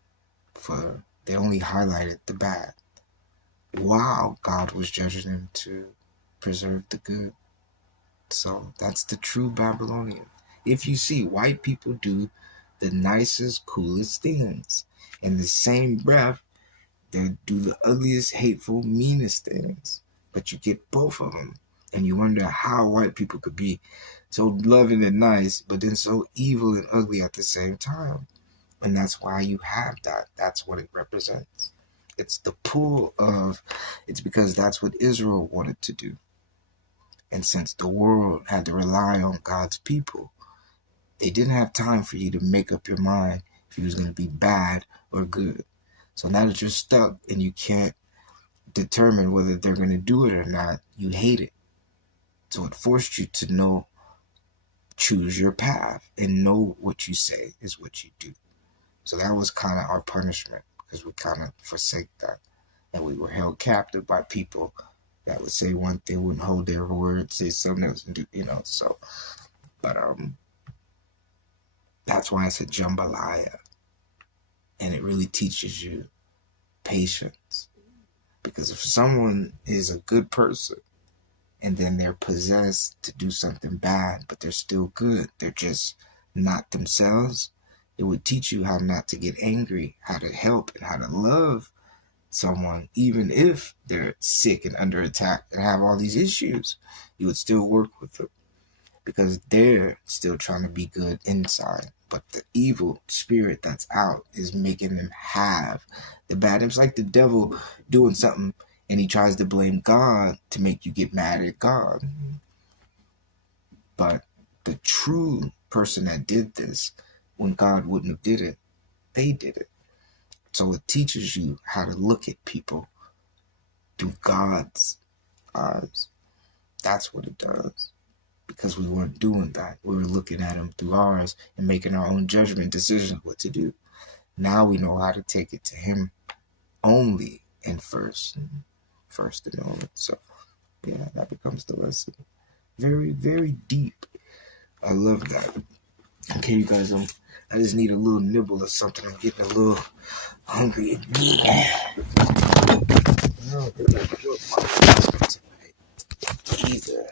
For they only highlighted the bad. While God was judging them to preserve the good. So that's the true Babylonian. If you see, white people do the nicest, coolest things. In the same breath, they do the ugliest, hateful, meanest things. But you get both of them. And you wonder how white people could be so loving and nice, but then so evil and ugly at the same time. And that's why you have that. That's what it represents. It's the pull of, it's because that's what Israel wanted to do. And since the world had to rely on God's people, they didn't have time for you to make up your mind if you was going to be bad or good. So now that you're stuck and you can't determine whether they're going to do it or not, you hate it. So it forced you to choose your path and know what you say is what you do. So that was kind of our punishment because we kind of forsake that. And we were held captive by people that would say one thing, wouldn't hold their word, say something else, and do, so. But that's why it's a jambalaya. And it really teaches you patience. Because if someone is a good person and then they're possessed to do something bad, but they're still good, they're just not themselves, it would teach you how not to get angry, how to help, and how to love someone, even if they're sick and under attack and have all these issues. You would still work with them because they're still trying to be good inside. But the evil spirit that's out is making them have the bad. It's like the devil doing something and he tries to blame God to make you get mad at God. But the true person that did this, when God wouldn't have did it, they did it. So it teaches you how to look at people through God's eyes. That's what it does. Because we weren't doing that. We were looking at them through ours and making our own judgment decisions what to do. Now we know how to take it to him only and first and only. So, yeah, that becomes the lesson. Very, very deep. I love that. Okay, you guys, I just need a little nibble or something. I'm getting a little hungry again. Either.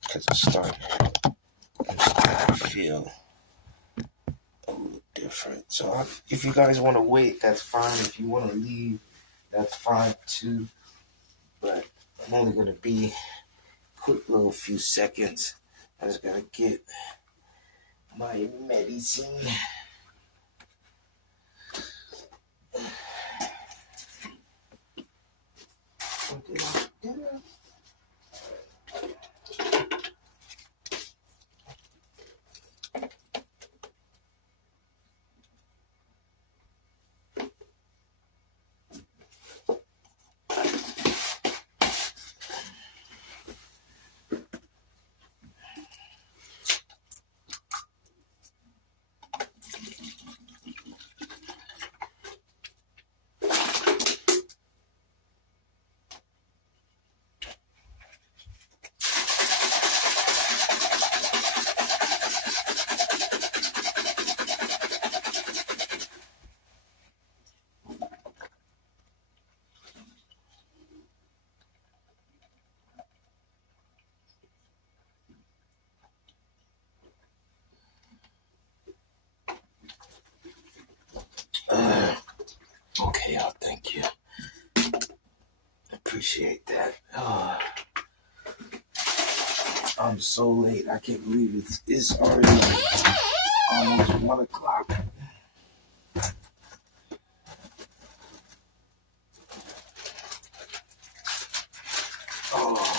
Because I'm starting to feel a little different. different. So if you guys want to wait, that's fine. If you want to leave, that's fine too. But I'm only going to be a quick little few seconds. I just got to get my medicine. Okay, y'all, thank you. Appreciate that. I'm so late. I can't believe it's already almost 1 o'clock. Oh.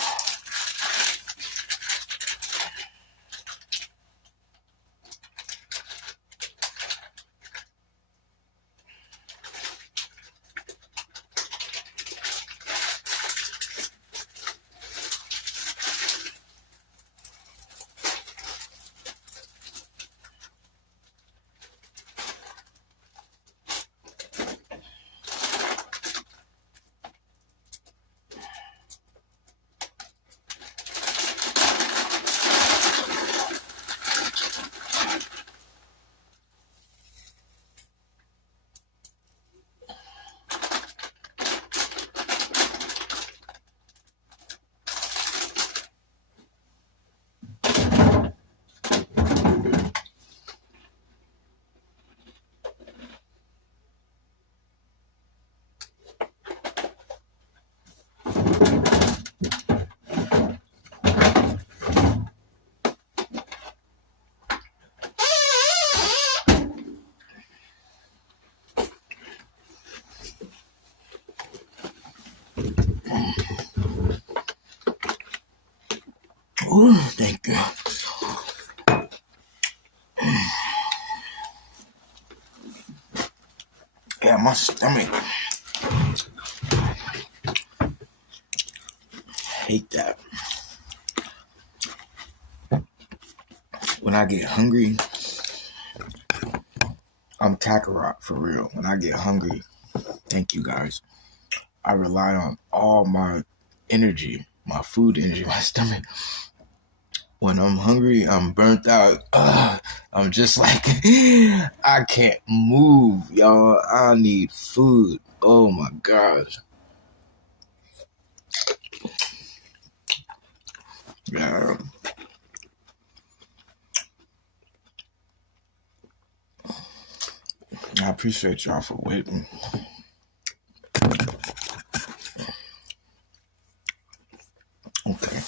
Ooh, thank you. Yeah, my stomach. Hate that. When I get hungry, I'm Kakarot for real. When I get hungry, thank you guys. I rely on all my energy, my food energy, my stomach. When I'm hungry, I'm burnt out. I'm just like, I can't move, y'all. I need food. Oh my gosh. Yeah. I appreciate y'all for waiting. Okay.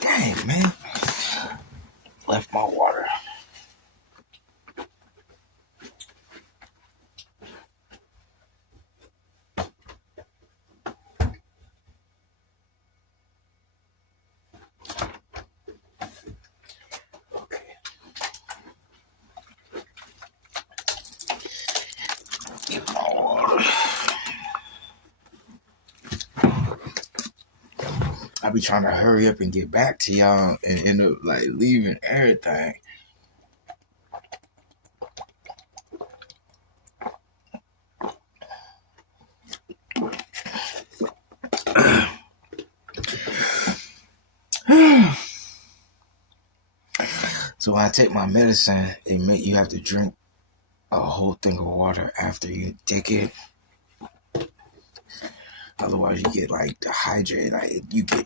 Dang, man. Left my water. I be trying to hurry up and get back to y'all and end up like leaving everything. So when I take my medicine, you have to drink a whole thing of water after you take it. Otherwise, you get like dehydrated. Like you be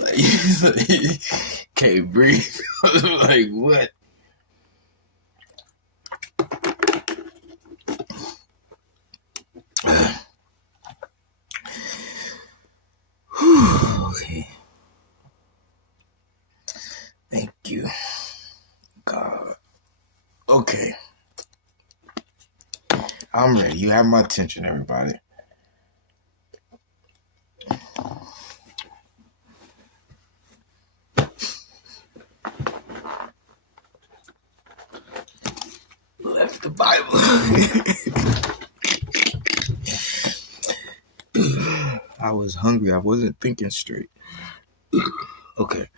like, you can't breathe. Like what? Okay. Thank you, God. Okay. I'm ready. You have my attention, everybody. Left the Bible. I was hungry. I wasn't thinking straight. Okay.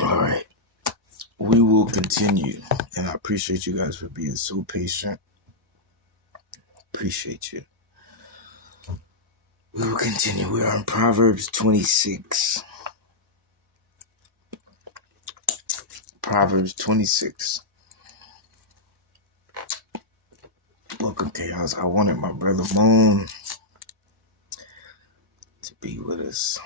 All right. We will continue. And I appreciate you guys for being so patient. Appreciate you. We will continue. We are in Proverbs 26. Proverbs 26. Welcome, Chaos. I wanted my brother Moon to be with us.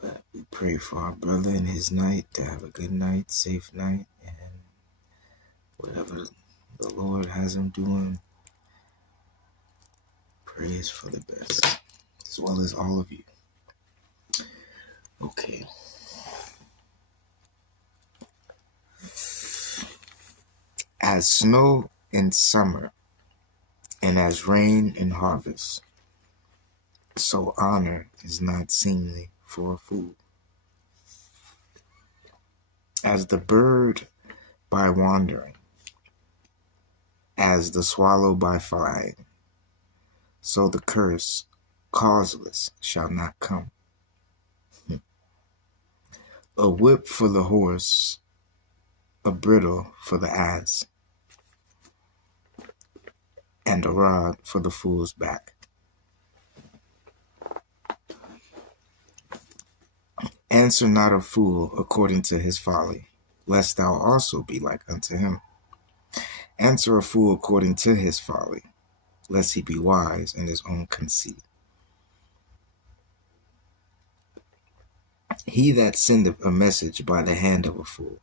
But we pray for our brother in his night to have a good night, safe night, and whatever the Lord has him doing, praise for the best, as well as all of you. Okay. As snow in summer and as rain in harvest, so honor is not seemly for a fool. As the bird by wandering, as the swallow by flying, so the curse causeless shall not come. A whip for the horse, a bridle for the ass, and a rod for the fool's back. Answer not a fool according to his folly, lest thou also be like unto him. Answer a fool according to his folly, lest he be wise in his own conceit. He that sendeth a message by the hand of a fool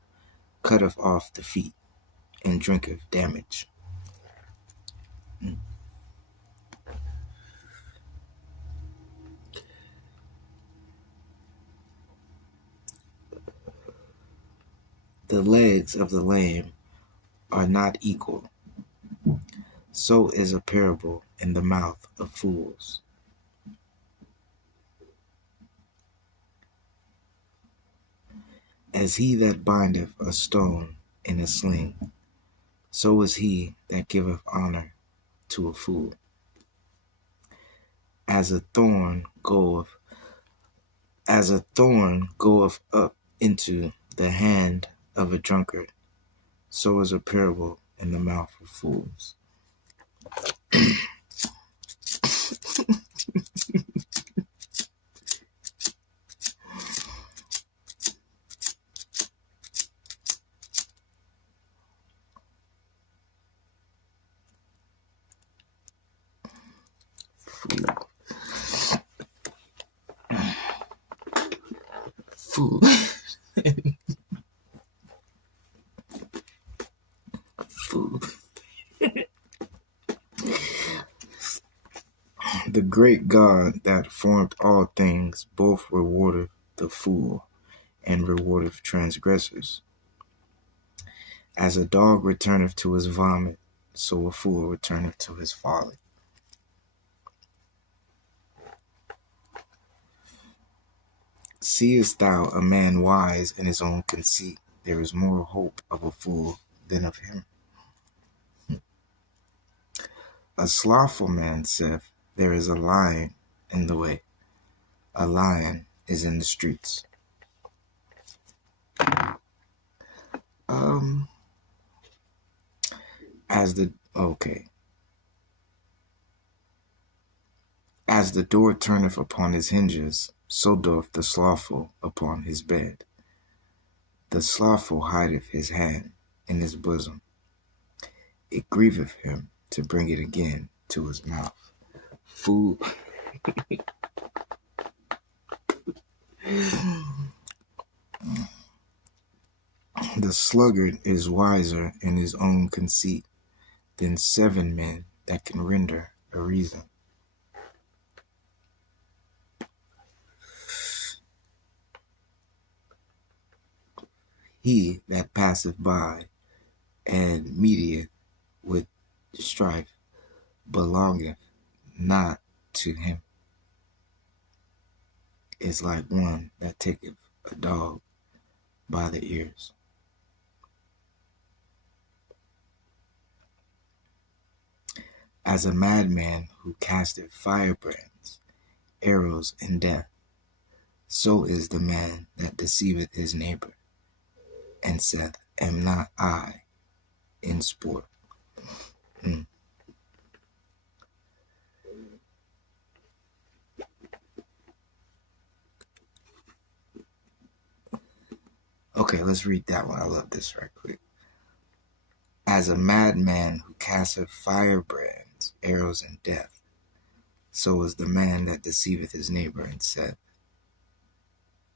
cutteth off the feet, and drinketh damage. The legs of the lame are not equal, so is a parable in the mouth of fools. As he that bindeth a stone in a sling, so is he that giveth honor to a fool. As a thorn goeth up into the hand of a drunkard, so is a parable in the mouth of fools. Fool. Fool. The great God that formed all things both rewardeth the fool and rewardeth transgressors. As a dog returneth to his vomit, so a fool returneth to his folly. Seest thou a man wise in his own conceit? There is more hope of a fool than of him. A slothful man saith, there is a lion in the way. A lion is in the streets. As the door turneth upon his hinges, so doth the slothful upon his bed. The slothful hideth his hand in his bosom. It grieveth him to bring it again to his mouth. Fool. The sluggard is wiser in his own conceit than 7 men that can render a reason. He that passeth by and meeteth with strife belongeth not to him, is like one that taketh a dog by the ears. As a madman who casteth firebrands, arrows, and death, so is the man that deceiveth his neighbor, and saith, Am not I in sport? Okay, let's read that one. I love this right quick. As a madman who casteth firebrands, arrows, and death, so is the man that deceiveth his neighbor, and saith,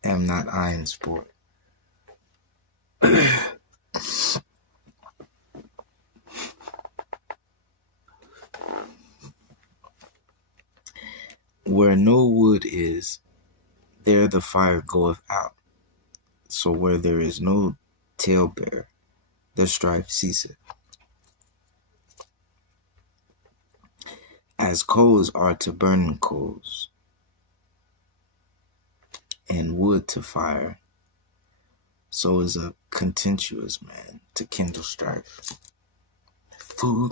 Am not I in sport? Where no wood is, there the fire goeth out. So where there is no talebearer, the strife ceaseth. As coals are to burning coals, and wood to fire, so is a contentious man to kindle strife. Fool.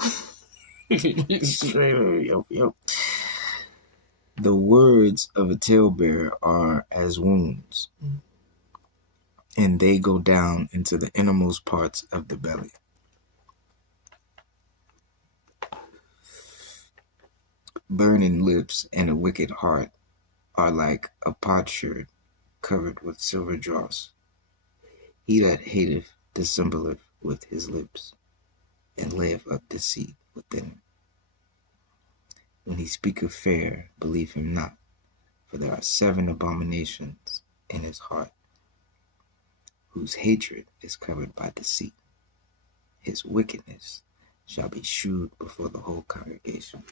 Yep. The words of a talebearer are as wounds, and they go down into the innermost parts of the belly. Burning lips and a wicked heart are like a potsherd covered with silver dross. He that hateth dissembleth with his lips, and layeth up deceit within him. When he speaketh fair, believe him not, for there are 7 abominations in his heart, whose hatred is covered by deceit. His wickedness shall be shewed before the whole congregation.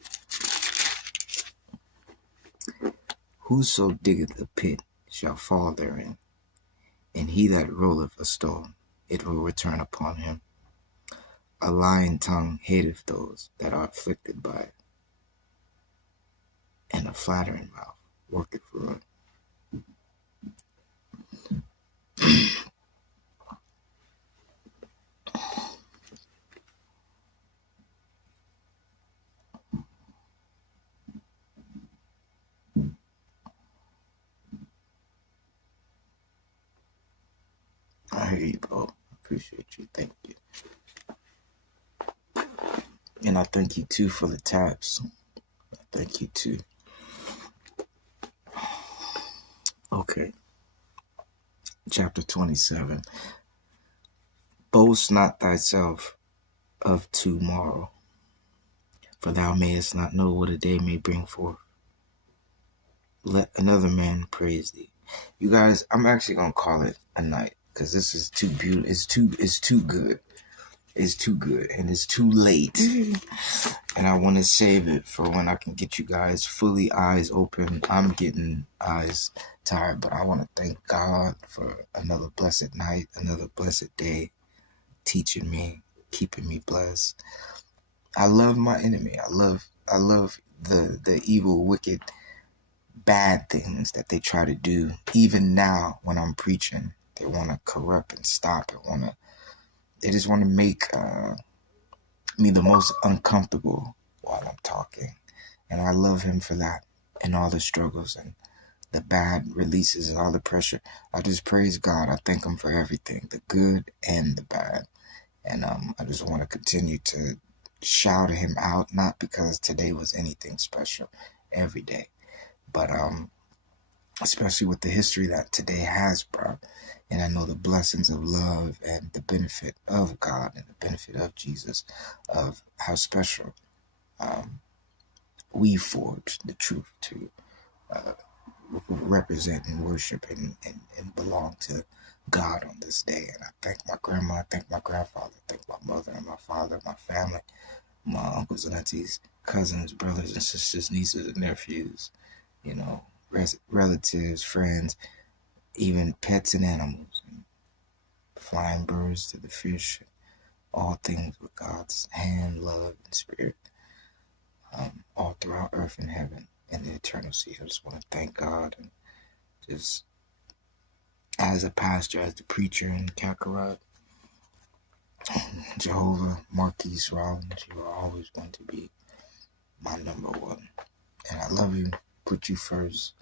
Whoso diggeth a pit shall fall therein, and he that rolleth a stone, it will return upon him. A lying tongue hateth those that are afflicted by it, and a flattering mouth worketh ruin. I hear you, bro. Appreciate you. Thank you. And I thank you too for the taps. I thank you too. Okay. Chapter 27. Boast not thyself of tomorrow, for thou mayest not know what a day may bring forth. Let another man praise thee. You guys, I'm actually gonna call it a night, because this is too beautiful. It's too good. It's too good, and it's too late. And I want to save it for when I can get you guys fully eyes open. I'm getting eyes tired, but I want to thank God for another blessed night, another blessed day, teaching me, keeping me blessed. I love my enemy. I love the evil, wicked, bad things that they try to do. Even now, when I'm preaching, they want to corrupt and stop it. They just want to make me the most uncomfortable while I'm talking. And I love him for that, and all the struggles and the bad releases and all the pressure. I just praise God. I thank him for everything, the good and the bad. And I just want to continue to shout him out, not because today was anything special, every day. But especially with the history that today has brought. And I know the blessings of love and the benefit of God and the benefit of Jesus, of how special we forged the truth to represent and worship and belong to God on this day. And I thank my grandma, I thank my grandfather, I thank my mother and my father, my family, my uncles and aunties, cousins, brothers and sisters, nieces and nephews, you know, relatives, friends, even pets and animals, and flying birds to the fish, all things with God's hand, love, and spirit, all throughout earth and heaven and the eternal sea. I just want to thank God, and just as a pastor, as the preacher in Kakarot, Jehovah, Tyrice Rollins, you are always going to be my number one. And I love you, put you first.